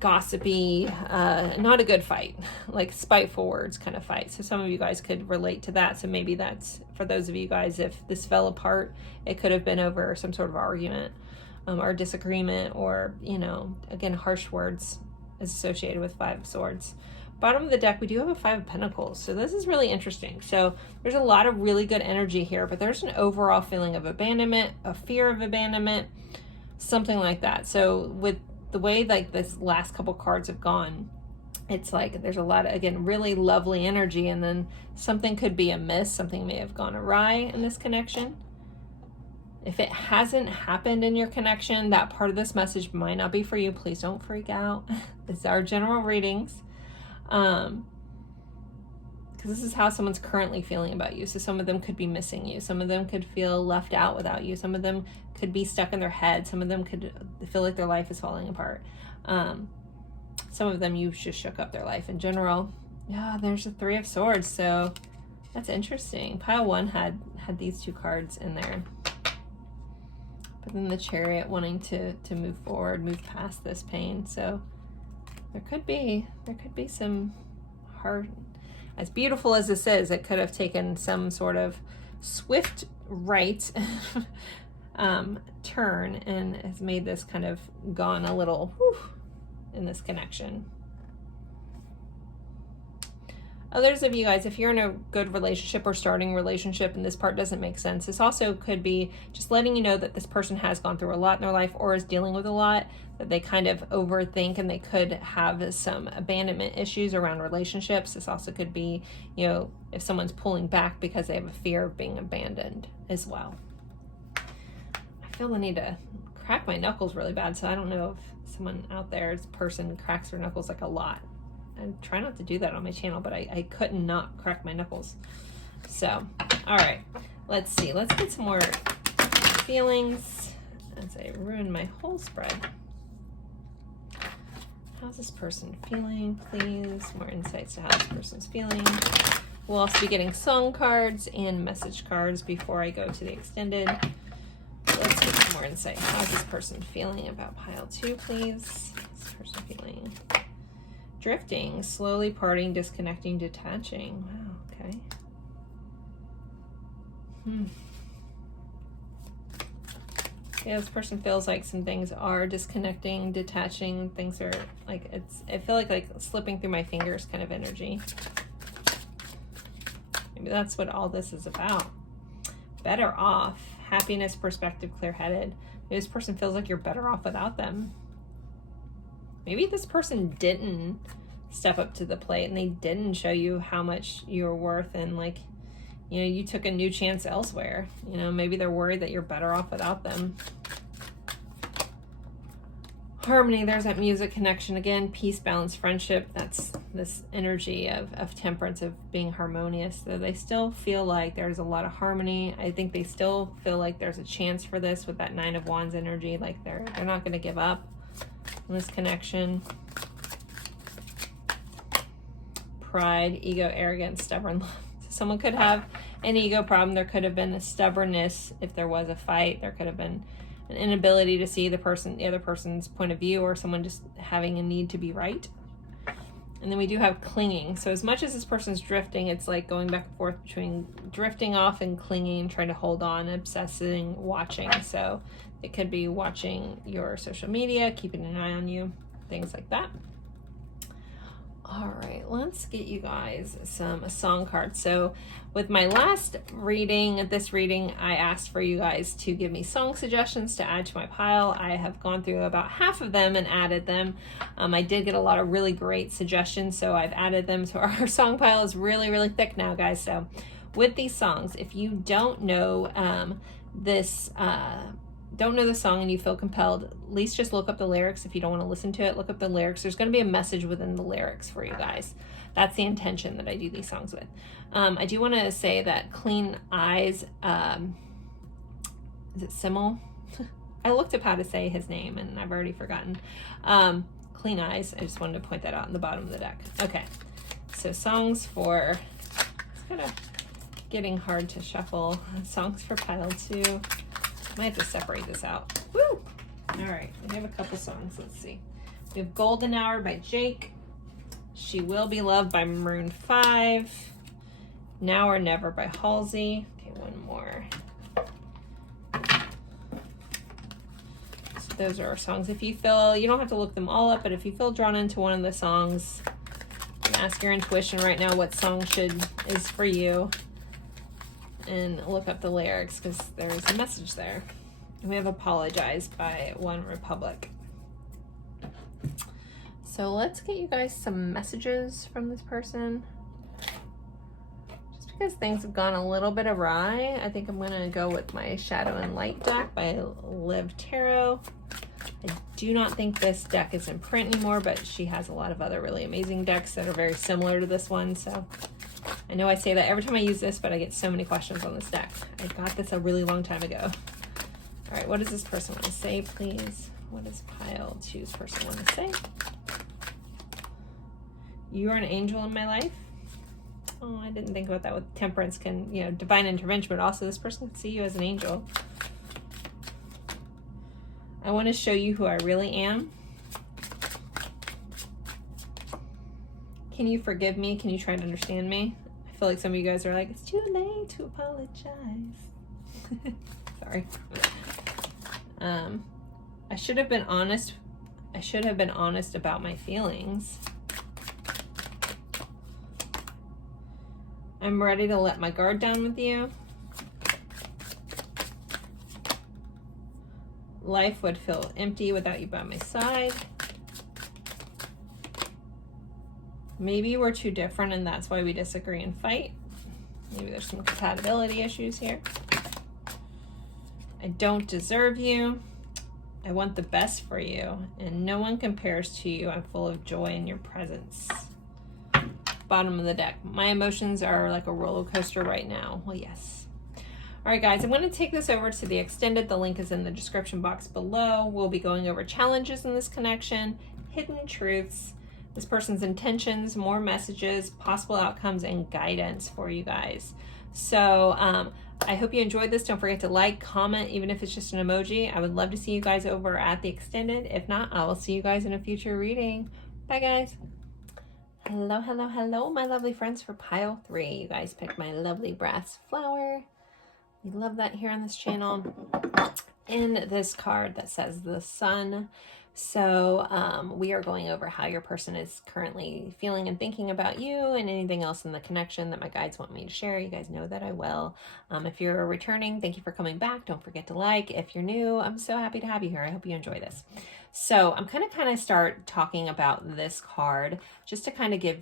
gossipy, not a good fight, like spiteful words kind of fight. So some of you guys could relate to that. So maybe that's, for those of you guys, if this fell apart, it could have been over some sort of argument or disagreement, or, you know, again, harsh words is associated with Five of Swords. Bottom of the deck, we do have a Five of Pentacles. So this is really interesting. So there's a lot of really good energy here, but there's an overall feeling of abandonment, a fear of abandonment, something like that. So with the way like this last couple cards have gone, it's like there's a lot of, again, really lovely energy, and then something could be amiss, something may have gone awry in this connection. If it hasn't happened in your connection, that part of this message might not be for you. Please don't freak out. These are general readings. Because this is how someone's currently feeling about you. So some of them could be missing you. Some of them could feel left out without you. Some of them could be stuck in their head. Some of them could feel like their life is falling apart. Some of them, you just shook up their life in general. Yeah, there's a Three of Swords. So that's interesting. Pile 1 had these two cards in there. But then the Chariot wanting to move forward, move past this pain. So there could be some hard, as beautiful as this is, it could have taken some sort of swift right turn and has made this kind of gone a little in this connection. Others of you guys, if you're in a good relationship or starting a relationship and this part doesn't make sense, this also could be just letting you know that this person has gone through a lot in their life or is dealing with a lot, that they kind of overthink, and they could have some abandonment issues around relationships. This also could be, you know, if someone's pulling back because they have a fear of being abandoned as well. I feel the need to crack my knuckles really bad, so I don't know if someone out there, this person cracks their knuckles like a lot. I try not to do that on my channel, but I could not crack my knuckles. So, all right, let's see. Let's get some more feelings as I ruin my whole spread. How's this person feeling, please? More insights to how this person's feeling. We'll also be getting song cards and message cards before I go to the extended. Let's get some more insight. How's this person feeling about pile 2, please? How's this person feeling? Drifting, slowly parting, disconnecting, detaching. Wow, okay. Yeah, this person feels like some things are disconnecting, detaching. Things are like, I feel like slipping through my fingers kind of energy. Maybe that's what all this is about. Better off. Happiness, perspective, clear-headed. Maybe this person feels like you're better off without them. Maybe this person didn't step up to the plate and they didn't show you how much you're worth, and like, you know, you took a new chance elsewhere. You know, maybe they're worried that you're better off without them. Harmony, there's that music connection again. Peace, balance, friendship. That's this energy of temperance, of being harmonious. So they still feel like there's a lot of harmony. I think they still feel like there's a chance for this with that Nine of Wands energy. Like they're not going to give up on this connection. Pride, ego, arrogance, stubborn love. So someone could have an ego problem. There could have been a stubbornness if there was a fight. There could have been an inability to see the other person's point of view, or someone just having a need to be right. And then we do have clinging. So as much as this person's drifting, it's like going back and forth between drifting off and clinging, trying to hold on, obsessing, watching. So it could be watching your social media, keeping an eye on you, things like that. All right, let's get you guys some song cards. So with my last reading, this reading, I asked for you guys to give me song suggestions to add to my pile. I have gone through about half of them and added them. I did get a lot of really great suggestions, so I've added them to our song pile. Is really, really thick now, guys. So with these songs, if you don't know don't know the song and you feel compelled, at least just look up the lyrics. If you don't want to listen to it, look up the lyrics. There's going to be a message within the lyrics for you guys. That's the intention that I do these songs with. I do want to say that Clean Eyes, is it Simmel? I looked up how to say his name and I've already forgotten. Clean Eyes, I just wanted to point that out in the bottom of the deck. Okay, so songs for, it's kind of getting hard to shuffle. Songs for pile 2. I might have to separate this out. Woo! All right, we have a couple songs. Let's see. We have Golden Hour by Jake. She Will Be Loved by Maroon 5. Now or Never by Halsey. Okay, one more. So those are our songs. If you feel, you don't have to look them all up, but if you feel drawn into one of the songs, ask your intuition right now what song is for you. And look up the lyrics because there's a message there. And we have Apologize by One Republic. So let's get you guys some messages from this person. Just because things have gone a little bit awry, I think I'm going to go with my Shadow and Light deck by Liv Tarot. I do not think this deck is in print anymore, but she has a lot of other really amazing decks that are very similar to this one. So I know I say that every time I use this, but I get so many questions on this deck. I got this a really long time ago. All right, what does this person want to say, please? What does pile 2's person want to say? You are an angel in my life. Oh, I didn't think about that with temperance can, you know, divine intervention, but also this person can see you as an angel. I want to show you who I really am. Can you forgive me? Can you try to understand me? I feel like some of you guys are like, it's too late to apologize. Sorry. I should have been honest. I should have been honest about my feelings. I'm ready to let my guard down with you. Life would feel empty without you by my side. Maybe we're too different and that's why we disagree and fight. Maybe there's some compatibility issues here. I don't deserve you. I want the best for you, and no one compares to you. I'm full of joy in your presence. Bottom of the deck. My emotions are like a roller coaster right now. Well, yes. All right, guys, I'm going to take this over to the extended. The link is in the description box below. We'll be going over challenges in this connection, hidden truths, this person's intentions, more messages, possible outcomes, and guidance for you guys. So I hope you enjoyed this. Don't forget to like, comment, even if it's just an emoji. I would love to see you guys over at the extended. If not, I will see you guys in a future reading. Bye, guys. Hello, hello, hello, my lovely friends for pile 3. You guys picked my lovely brass flower. We love that here on this channel. In this card that says the Sun. So we are going over how your person is currently feeling and thinking about you and anything else in the connection that my guides want me to share. You guys know that I will. If you're returning, thank you for coming back. Don't forget to like. If you're new, I'm so happy to have you here. I hope you enjoy this. So I'm going to kind of start talking about this card just to kind of give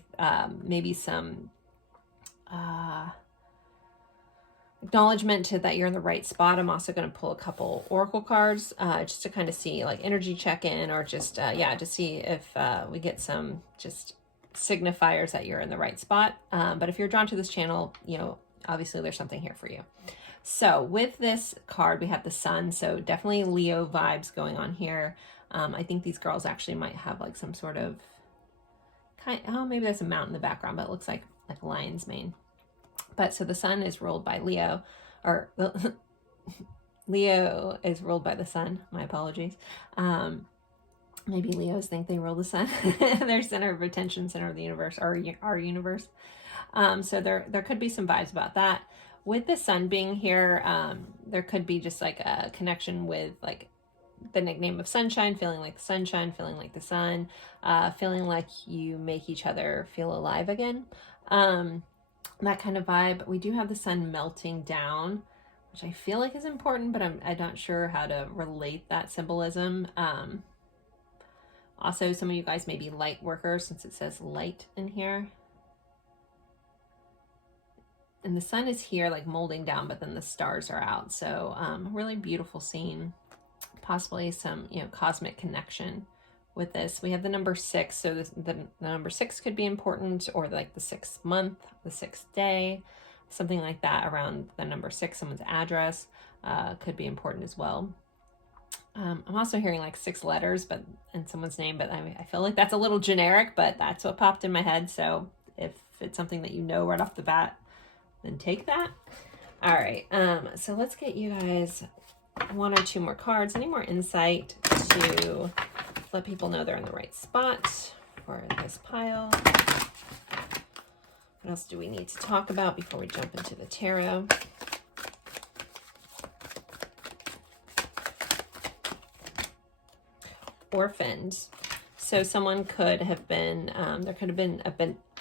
maybe some acknowledgement to that you're in the right spot. I'm also going to pull a couple oracle cards just to kind of see like energy check-in, or just to see if we get some just signifiers that you're in the right spot. But if you're drawn to this channel, you know, obviously there's something here for you. So with this card, we have the Sun. So definitely Leo vibes going on here. I think these girls actually might have like some sort of maybe there's a mountain in the background, but it looks like a lion's mane. But so the Sun is ruled by Leo, or Leo is ruled by the Sun. My apologies. Maybe Leos think they rule the Sun. They're center of attention, center of the universe, or our universe. So there could be some vibes about that. With the Sun being here, there could be just like a connection with like the nickname of sunshine, feeling like the sunshine, feeling like the sun, feeling like you make each other feel alive again. That kind of vibe. We do have the Sun melting down, which I feel like is important, but I'm not sure how to relate that symbolism. Also, some of you guys may be light workers, since it says light in here. And the Sun is here like molding down, but then the stars are out. So really beautiful scene. Possibly some, you know, cosmic connection with this. We have the number 6, so the number 6 could be important, or like the 6th month, the 6th day, something like that around the number 6. Someone's address could be important as well. I'm also hearing like 6 letters, but in someone's name, but I feel like that's a little generic, but that's what popped in my head. So if it's something that you know right off the bat, then take that. All right, so let's get you guys 1 or 2 more cards. Any more insight to let people know they're in the right spot for this pile? What else do we need to talk about before we jump into the tarot? Orphaned. So someone could have been, there could have been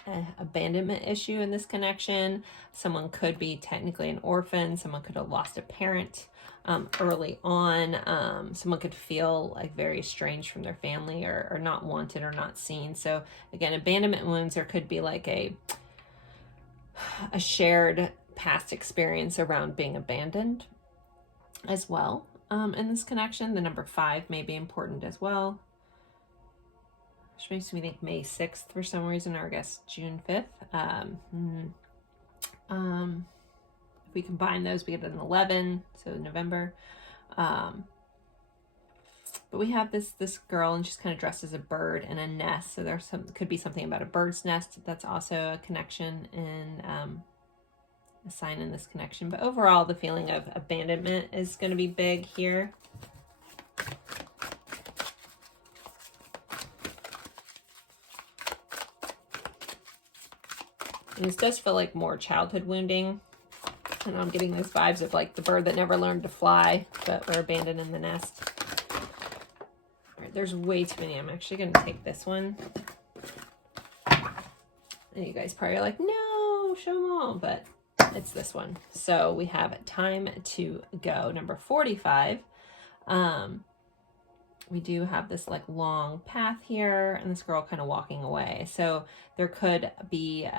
an abandonment issue in this connection. Someone could be technically an orphan. Someone could have lost a parent early on. Someone could feel like very estranged from their family, or not wanted or not seen. So again, abandonment wounds, there could be like a shared past experience around being abandoned as well. In this connection, the number 5 may be important as well, which makes me think May 6th for some reason, or I guess June 5th. If we combine those, we get an 11, so November. But we have this girl, and she's kind of dressed as a bird in a nest. So there's could be something about a bird's nest. That's also a connection and a sign in this connection. But overall, the feeling of abandonment is going to be big here. And this does feel like more childhood wounding. And I'm getting those vibes of like the bird that never learned to fly, but were abandoned in the nest. All right, there's way too many. I'm actually going to take this one. And you guys probably are like, no, show them all, but it's this one. So we have Time to Go, number 45. We do have this like long path here, and this girl kind of walking away. So there could be,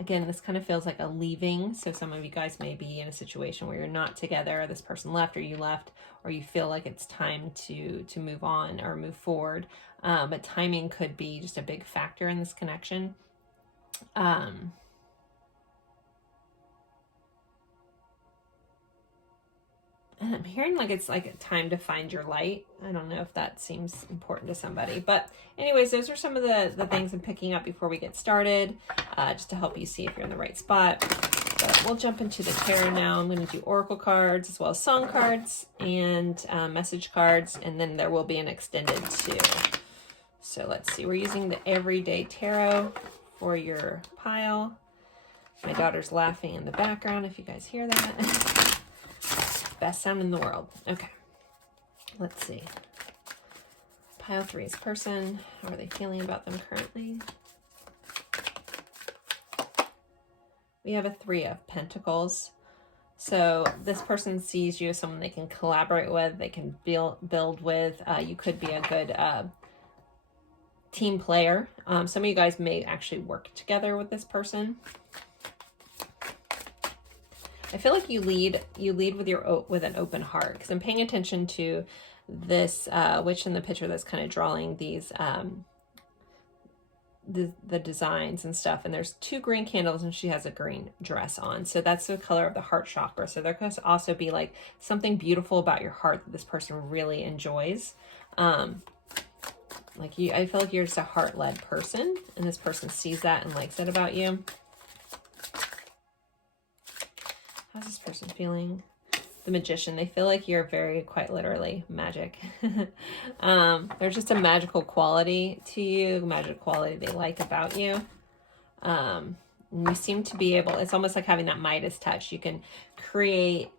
again, this kind of feels like a leaving. So some of you guys may be in a situation where you're not together, this person left, or you left, or you feel like it's time to move on or move forward. But timing could be just a big factor in this connection. And I'm hearing like it's like a time to find your light. I don't know if that seems important to somebody. But anyways, those are some of the things I'm picking up before we get started, just to help you see if you're in the right spot. But we'll jump into the tarot now. I'm going to do oracle cards as well as song cards and message cards. And then there will be an extended too. So let's see. We're using the Everyday Tarot for your pile. My daughter's laughing in the background if you guys hear that. Best sound in the world. Okay. Let's see. Pile 3's person. How are they feeling about them currently? We have a 3 of Pentacles. So this person sees you as someone they can collaborate with, they can build with. You could be a good team player. Some of you guys may actually work together with this person. I feel like you lead with an open heart, because I'm paying attention to this witch in the picture that's kind of drawing these the designs and stuff, and there's 2 green candles and she has a green dress on, so that's the color of the heart chakra. So there could also be like something beautiful about your heart that this person really enjoys. Like you, I feel like you're just a heart-led person, and this person sees that and likes it about you. How's this person feeling? The Magician. They feel like you're very, quite literally, magic. There's just a magical quality to you, magic quality they like about you. And you seem to be able, it's almost like having that Midas touch. You can create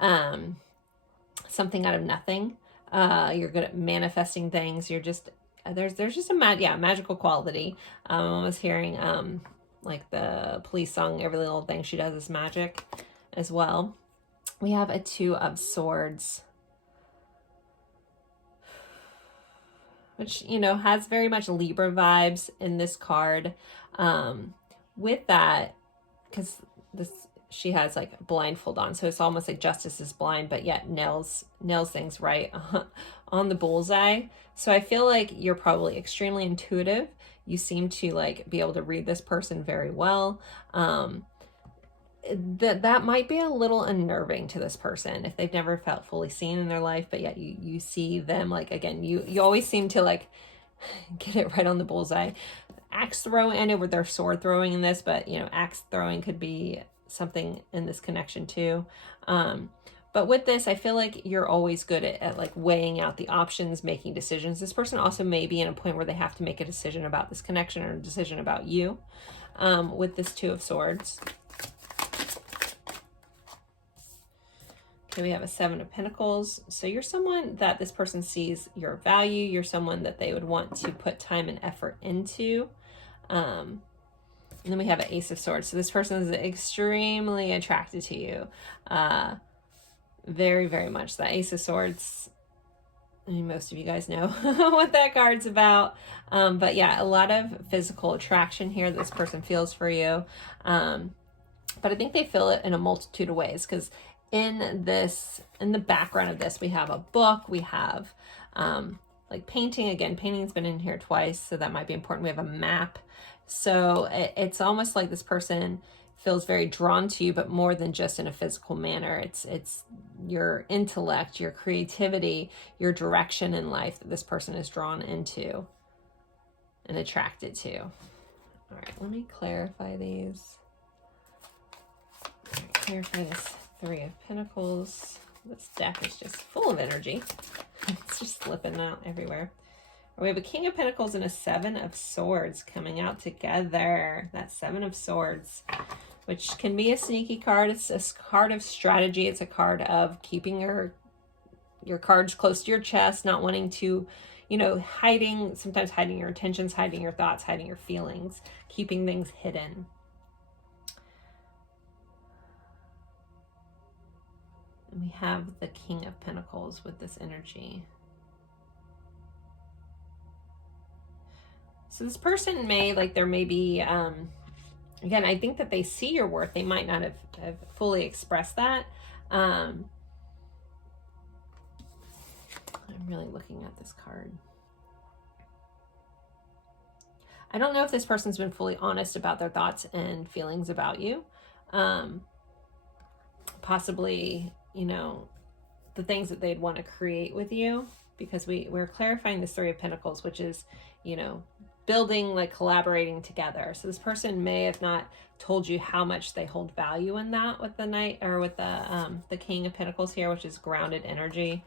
something out of nothing. You're good at manifesting things. You're just, there's just a magical quality. I'm almost hearing like the Police song, every little thing she does is magic as well. We have a 2 of Swords, which, you know, has very much Libra vibes in this card. With that, because she has like blindfold on, so it's almost like Justice is blind, but yet nails things right on the bullseye. So I feel like you're probably extremely intuitive. You seem to like be able to read this person very well. That might be a little unnerving to this person if they've never felt fully seen in their life, but yet you see them, like, again, you always seem to like get it right on the bullseye. Axe throwing, I know with their sword throwing in this, but you know, axe throwing could be something in this connection too. But with this, I feel like you're always good at like weighing out the options, making decisions. This person also may be in a point where they have to make a decision about this connection or a decision about you, with this 2 of Swords. We have a 7 of Pentacles. So you're someone that this person sees your value. You're someone that they would want to put time and effort into. And then we have an Ace of Swords. So this person is extremely attracted to you. Very, very much. The Ace of Swords, I mean, most of you guys know what that card's about. But yeah, a lot of physical attraction here that this person feels for you. But I think they feel it in a multitude of ways, because in the background of this, we have a book, we have like painting. Again, painting's been in here twice, so that might be important. We have a map. So it's almost like this person feels very drawn to you, but more than just in a physical manner. It's your intellect, your creativity, your direction in life that this person is drawn into and attracted to. All right, let me clarify these. All right, clarify this 3 of Pentacles. This deck is just full of energy. It's just slipping out everywhere. We have a King of Pentacles and a 7 of Swords coming out together. That 7 of Swords, which can be a sneaky card. It's a card of strategy. It's a card of keeping your cards close to your chest, not wanting to, you know, sometimes hiding your intentions, hiding your thoughts, hiding your feelings, keeping things hidden. And we have the King of Pentacles with this energy. So this person may, like, there may be, again, I think that they see your worth. They might not have fully expressed that. I'm really looking at this card. I don't know if this person's been fully honest about their thoughts and feelings about you. Possibly, you know, the things that they'd want to create with you, because we're clarifying this 3 of Pentacles, which is, you know, building, like collaborating together. So this person may have not told you how much they hold value in that with the Knight, or with the King of Pentacles here, which is grounded energy,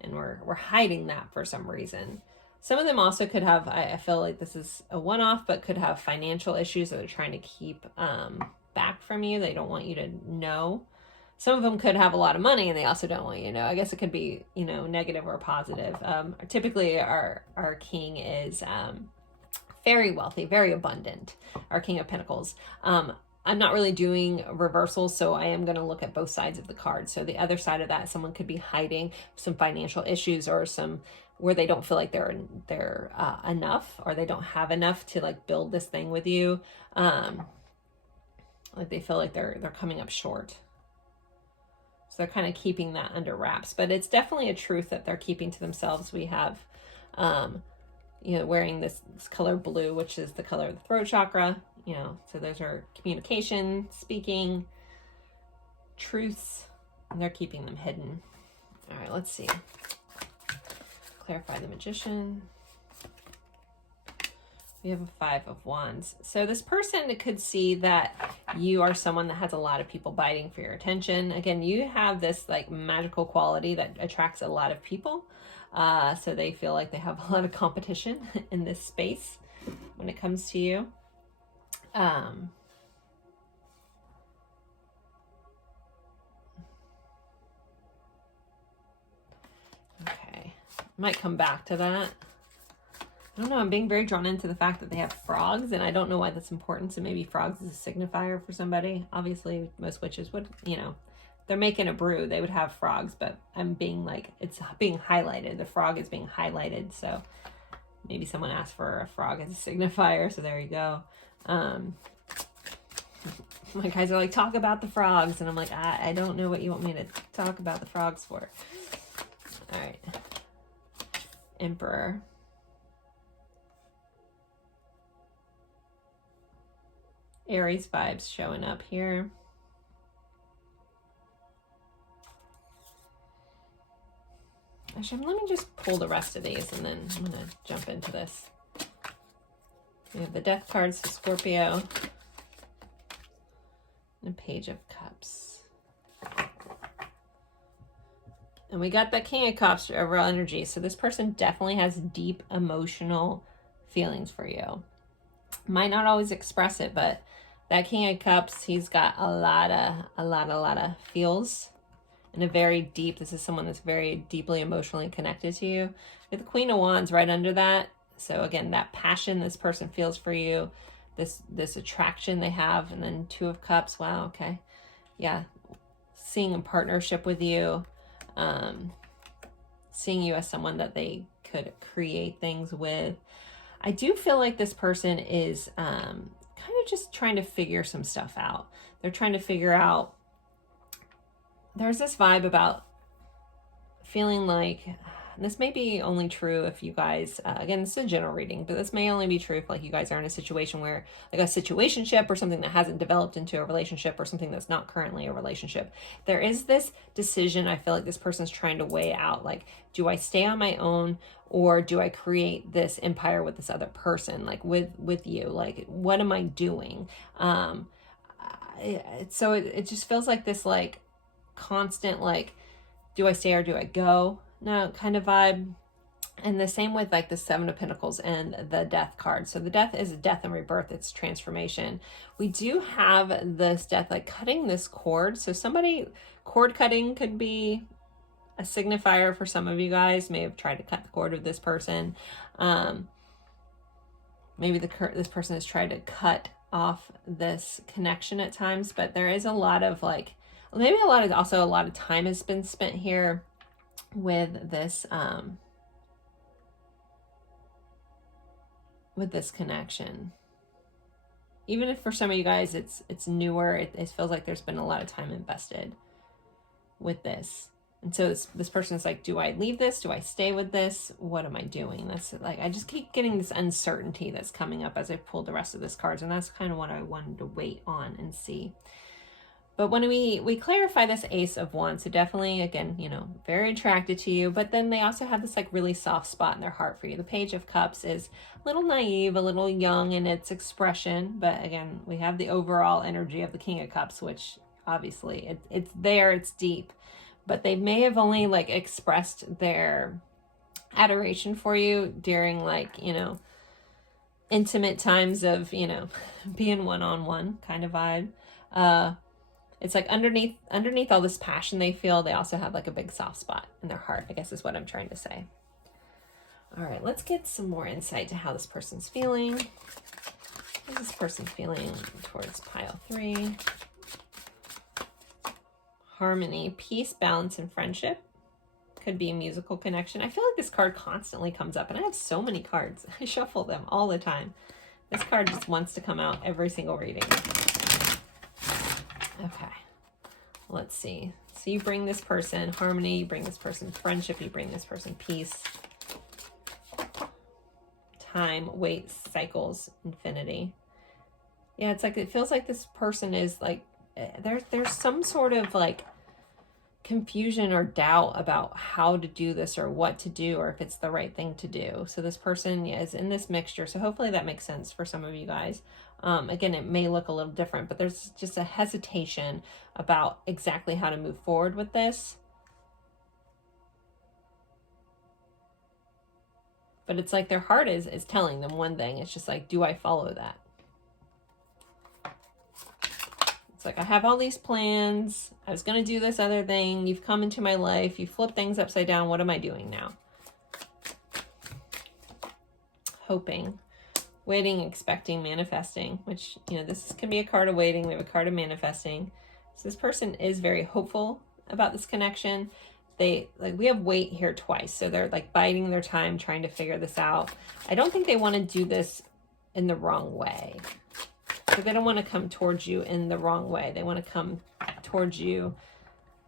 and we're hiding that for some reason. Some of them also could have, I feel like this is a one-off, but could have financial issues that they're trying to keep back from you. They don't want you to know. Some of them could have a lot of money and they also don't want you to know. I guess it could be, you know, negative or positive. Typically our king is very wealthy, very abundant, our King of Pentacles. I'm not really doing reversals, so I am going to look at both sides of the card. So the other side of that, someone could be hiding some financial issues or some where they don't feel like they're enough, or they don't have enough to like build this thing with you. Like they feel like they're coming up short. So they're kind of keeping that under wraps, but it's definitely a truth that they're keeping to themselves. We have, you know, wearing this color blue, which is the color of the throat chakra, you know, so those are communication, speaking, truths, and they're keeping them hidden. All right, let's see. Clarify the Magician. We have a 5 of Wands. So this person could see that you are someone that has a lot of people biting for your attention. Again, you have this like magical quality that attracts a lot of people. So they feel like they have a lot of competition in this space when it comes to you. Okay, might come back to that. I don't know, I'm being very drawn into the fact that they have frogs, and I don't know why that's important. So maybe frogs is a signifier for somebody. Obviously, most witches would, you know, they're making a brew, they would have frogs, but I'm being like, it's being highlighted. The frog is being highlighted, so maybe someone asked for a frog as a signifier, so there you go. My guys are like, talk about the frogs, and I'm like, I don't know what you want me to talk about the frogs for. All right. Emperor. Aries vibes showing up here. Actually, let me just pull the rest of these and then I'm going to jump into this. We have the Death cards to Scorpio. And a Page of Cups. And we got the King of Cups, overall energy. So this person definitely has deep emotional feelings for you. Might not always express it, but that King of Cups, he's got a lot of feels, and a very deep, this is someone that's very deeply emotionally connected to you. With the Queen of Wands right under that. So again, that passion this person feels for you, this attraction they have, and then Two of Cups. Wow, okay. Yeah. Seeing a partnership with you, seeing you as someone that they could create things with. I do feel like this person is kind of just trying to figure some stuff out. They're trying to figure out, there's this vibe about feeling like, and this may be only true if you guys, again, it's a general reading, but this may only be true if like you guys are in a situation where, like a situationship or something that hasn't developed into a relationship or something that's not currently a relationship. There is this decision I feel like this person's trying to weigh out, like, do I stay on my own or do I create this empire with this other person, like with you? Like, what am I doing? So it just feels like this like constant, like, do I stay or do I go? No, kind of vibe. And the same with like the Seven of Pentacles and the Death card. So the Death is death and rebirth. It's transformation. We do have this death, like cutting this cord. So somebody, cord cutting could be a signifier for some of you guys. May have tried to cut the cord with this person. Maybe this person has tried to cut off this connection at times, but there is a lot of like, maybe a lot of time has been spent here with this connection. Even if for some of you guys it's newer, it feels like there's been a lot of time invested with this. And so this person's like, do I leave this? Do I stay with this? What am I doing? That's like, I just keep getting this uncertainty that's coming up as I pull the rest of this cards, and that's kind of what I wanted to wait on and see. But when we clarify this Ace of Wands, so definitely, again, you know, very attracted to you, but then they also have this like really soft spot in their heart for you. The Page of Cups is a little naive, a little young in its expression, but again, we have the overall energy of the King of Cups, which obviously it's there, it's deep, but they may have only like expressed their adoration for you during, like, you know, intimate times of, you know, being one-on-one kind of vibe. It's like underneath all this passion they feel, they also have like a big soft spot in their heart, I guess is what I'm trying to say. All right, let's get some more insight to how this person's feeling. How's this person feeling towards pile 3? Harmony, peace, balance, and friendship. Could be a musical connection. I feel like this card constantly comes up, and I have so many cards. I shuffle them all the time. This card just wants to come out every single reading. Okay, let's see. So you bring this person harmony, you bring this person friendship, you bring this person peace. Time, weight, cycles, infinity. Yeah, it's like, it feels like this person is like, there's some sort of like confusion or doubt about how to do this or what to do or if it's the right thing to do. So this person is in this mixture. So hopefully that makes sense for some of you guys. Again, it may look a little different, but there's just a hesitation about exactly how to move forward with this. But it's like their heart is telling them one thing. It's just like, do I follow that? It's like, I have all these plans. I was going to do this other thing. You've come into my life. You flip things upside down. What am I doing now? Hoping, waiting, expecting, manifesting, which, you know, this can be a card of waiting. We have a card of manifesting. So this person is very hopeful about this connection. We have wait here twice. So they're like biding their time, trying to figure this out. I don't think they want to do this in the wrong way. So they don't want to come towards you in the wrong way. They want to come towards you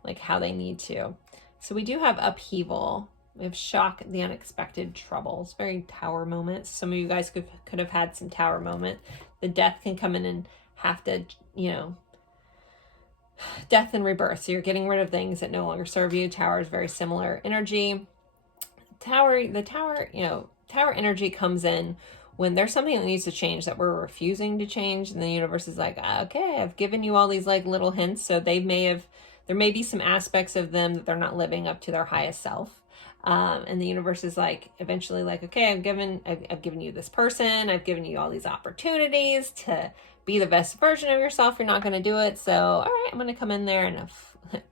like how they need to. So we do have upheaval. We have shock, the unexpected troubles, very tower moments. Some of you guys could have had some tower moment. The death can come in and have to, you know, death and rebirth. So you're getting rid of things that no longer serve you. Tower is very similar energy. The tower, you know, tower energy comes in when there's something that needs to change that we're refusing to change. And the universe is like, okay, I've given you all these like little hints. So there may be some aspects of them that they're not living up to their highest self. And the universe is like, eventually like, okay, I've given you this person. I've given you all these opportunities to be the best version of yourself. You're not going to do it. So, all right, I'm going to come in there and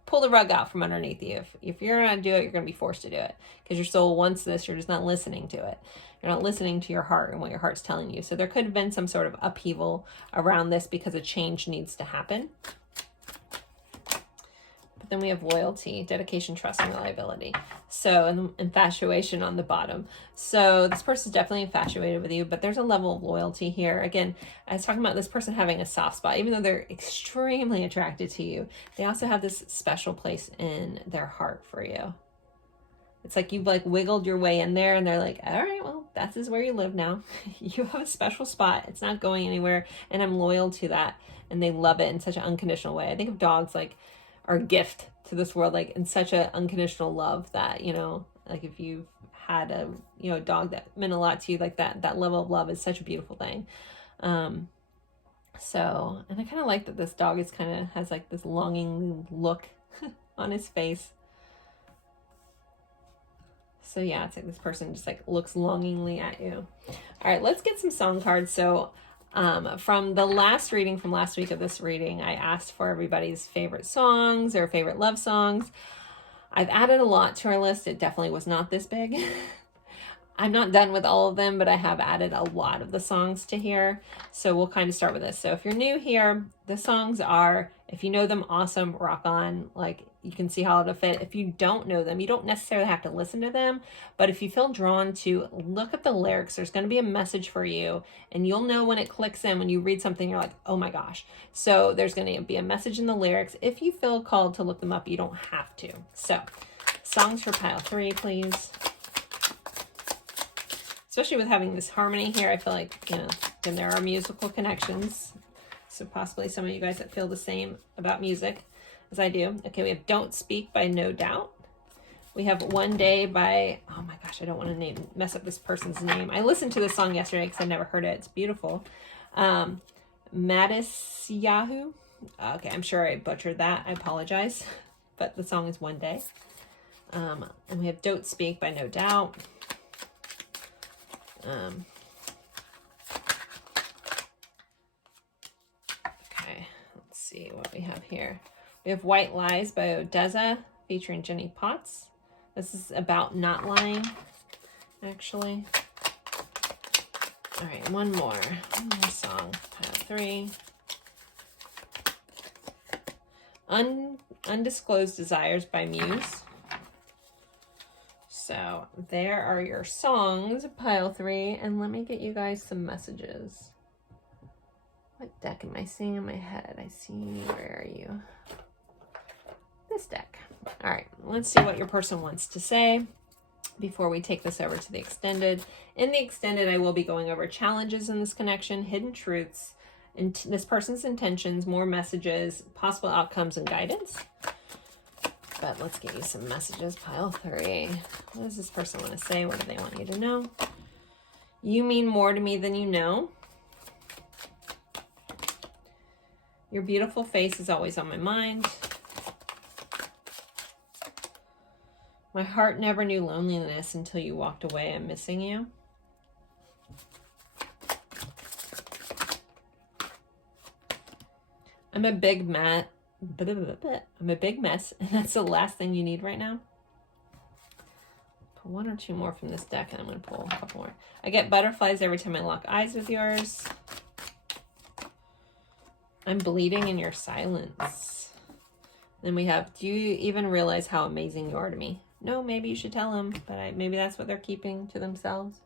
pull the rug out from underneath you. If you're going to do it, you're going to be forced to do it because your soul wants this. You're just not listening to it. You're not listening to your heart and what your heart's telling you. So there could have been some sort of upheaval around this because a change needs to happen. But then we have loyalty, dedication, trust, and reliability. So, and infatuation on the bottom. So this person's definitely infatuated with you, but there's a level of loyalty here. Again, I was talking about this person having a soft spot. Even though they're extremely attracted to you, they also have this special place in their heart for you. It's like you've like wiggled your way in there and they're like, all right, well, that's is where you live now. You have a special spot. It's not going anywhere. And I'm loyal to that. And they love it in such an unconditional way. I think of dogs like are a gift to this world, like in such an unconditional love that, you know, like if you've had a, you know, dog that meant a lot to you, like that level of love is such a beautiful thing. So, and I kind of like that this dog is kind of has like this longing look on his face. So yeah, it's like this person just like looks longingly at you. All right, let's get some song cards. So from the last reading from last week of this reading, I asked for everybody's favorite songs or favorite love songs. I've added a lot to our list. It definitely was not this big. I'm not done with all of them, but I have added a lot of the songs to here. So we'll kind of start with this. So if you're new here, the songs are, if you know them, awesome, rock on. Like you can see how it'll fit. If you don't know them, you don't necessarily have to listen to them. But if you feel drawn to look at the lyrics, there's going to be a message for you. And you'll know when it clicks in, when you read something, you're like, oh my gosh. So there's going to be a message in the lyrics. If you feel called to look them up, you don't have to. So songs for pile 3, please. Especially with having this harmony here, I feel like, you know, then there are musical connections. So possibly some of you guys that feel the same about music as I do. Okay, we have Don't Speak by No Doubt. We have One Day by, oh my gosh, I don't want to mess up this person's name. I listened to this song yesterday because I never heard it. It's beautiful. Madisyahu. Okay, I'm sure I butchered that. I apologize. But the song is One Day. And we have Don't Speak by No Doubt. Okay, let's see what we have here. We have White Lies by Odessa, featuring Jenny Potts. This is about not lying, actually. All right, one more song, pile 3. Undisclosed Desires by Muse. So there are your songs, pile 3, and let me get you guys some messages. What deck am I seeing in my head? I see, where are you? This deck. All right, let's see what your person wants to say before we take this over to the extended. In the extended, I will be going over challenges in this connection, hidden truths, and this person's intentions, more messages, possible outcomes, and guidance. But let's get you some messages. Pile 3. What does this person want to say? What do they want you to know? You mean more to me than you know. Your beautiful face is always on my mind. My heart never knew loneliness until you walked away. I'm missing you. I'm a big mess, and that's the last thing you need right now. Pull 1 or 2 more from this deck, and I'm going to pull a couple more. I get butterflies every time I lock eyes with yours. I'm bleeding in your silence. Then we have, do you even realize how amazing you are to me? No, maybe you should tell them, but maybe that's what they're keeping to themselves.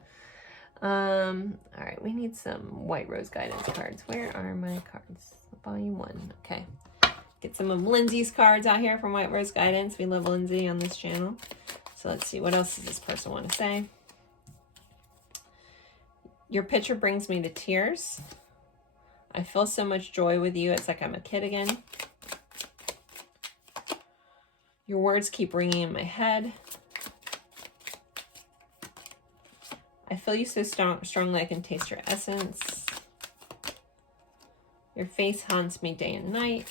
All right, we need some White Rose guidance cards. Where are my cards? Volume 1. Okay. Get some of Lindsay's cards out here from White Rose Guidance. We love Lindsay on this channel. So let's see, what else does this person want to say? Your picture brings me to tears. I feel so much joy with you. It's like I'm a kid again. Your words keep ringing in my head. I feel you so strongly I can taste your essence. Your face haunts me day and night.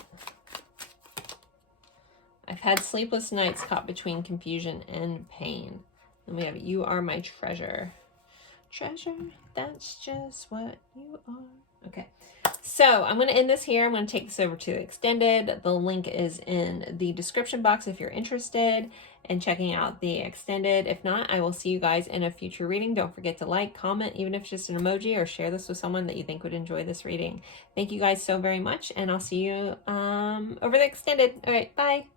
I've had sleepless nights caught between confusion and pain. And we have, you are my treasure. Treasure, that's just what you are. Okay, so I'm going to end this here. I'm going to take this over to the extended. The link is in the description box if you're interested in checking out the extended. If not, I will see you guys in a future reading. Don't forget to like, comment, even if it's just an emoji, or share this with someone that you think would enjoy this reading. Thank you guys so very much, and I'll see you over the extended. All right, bye.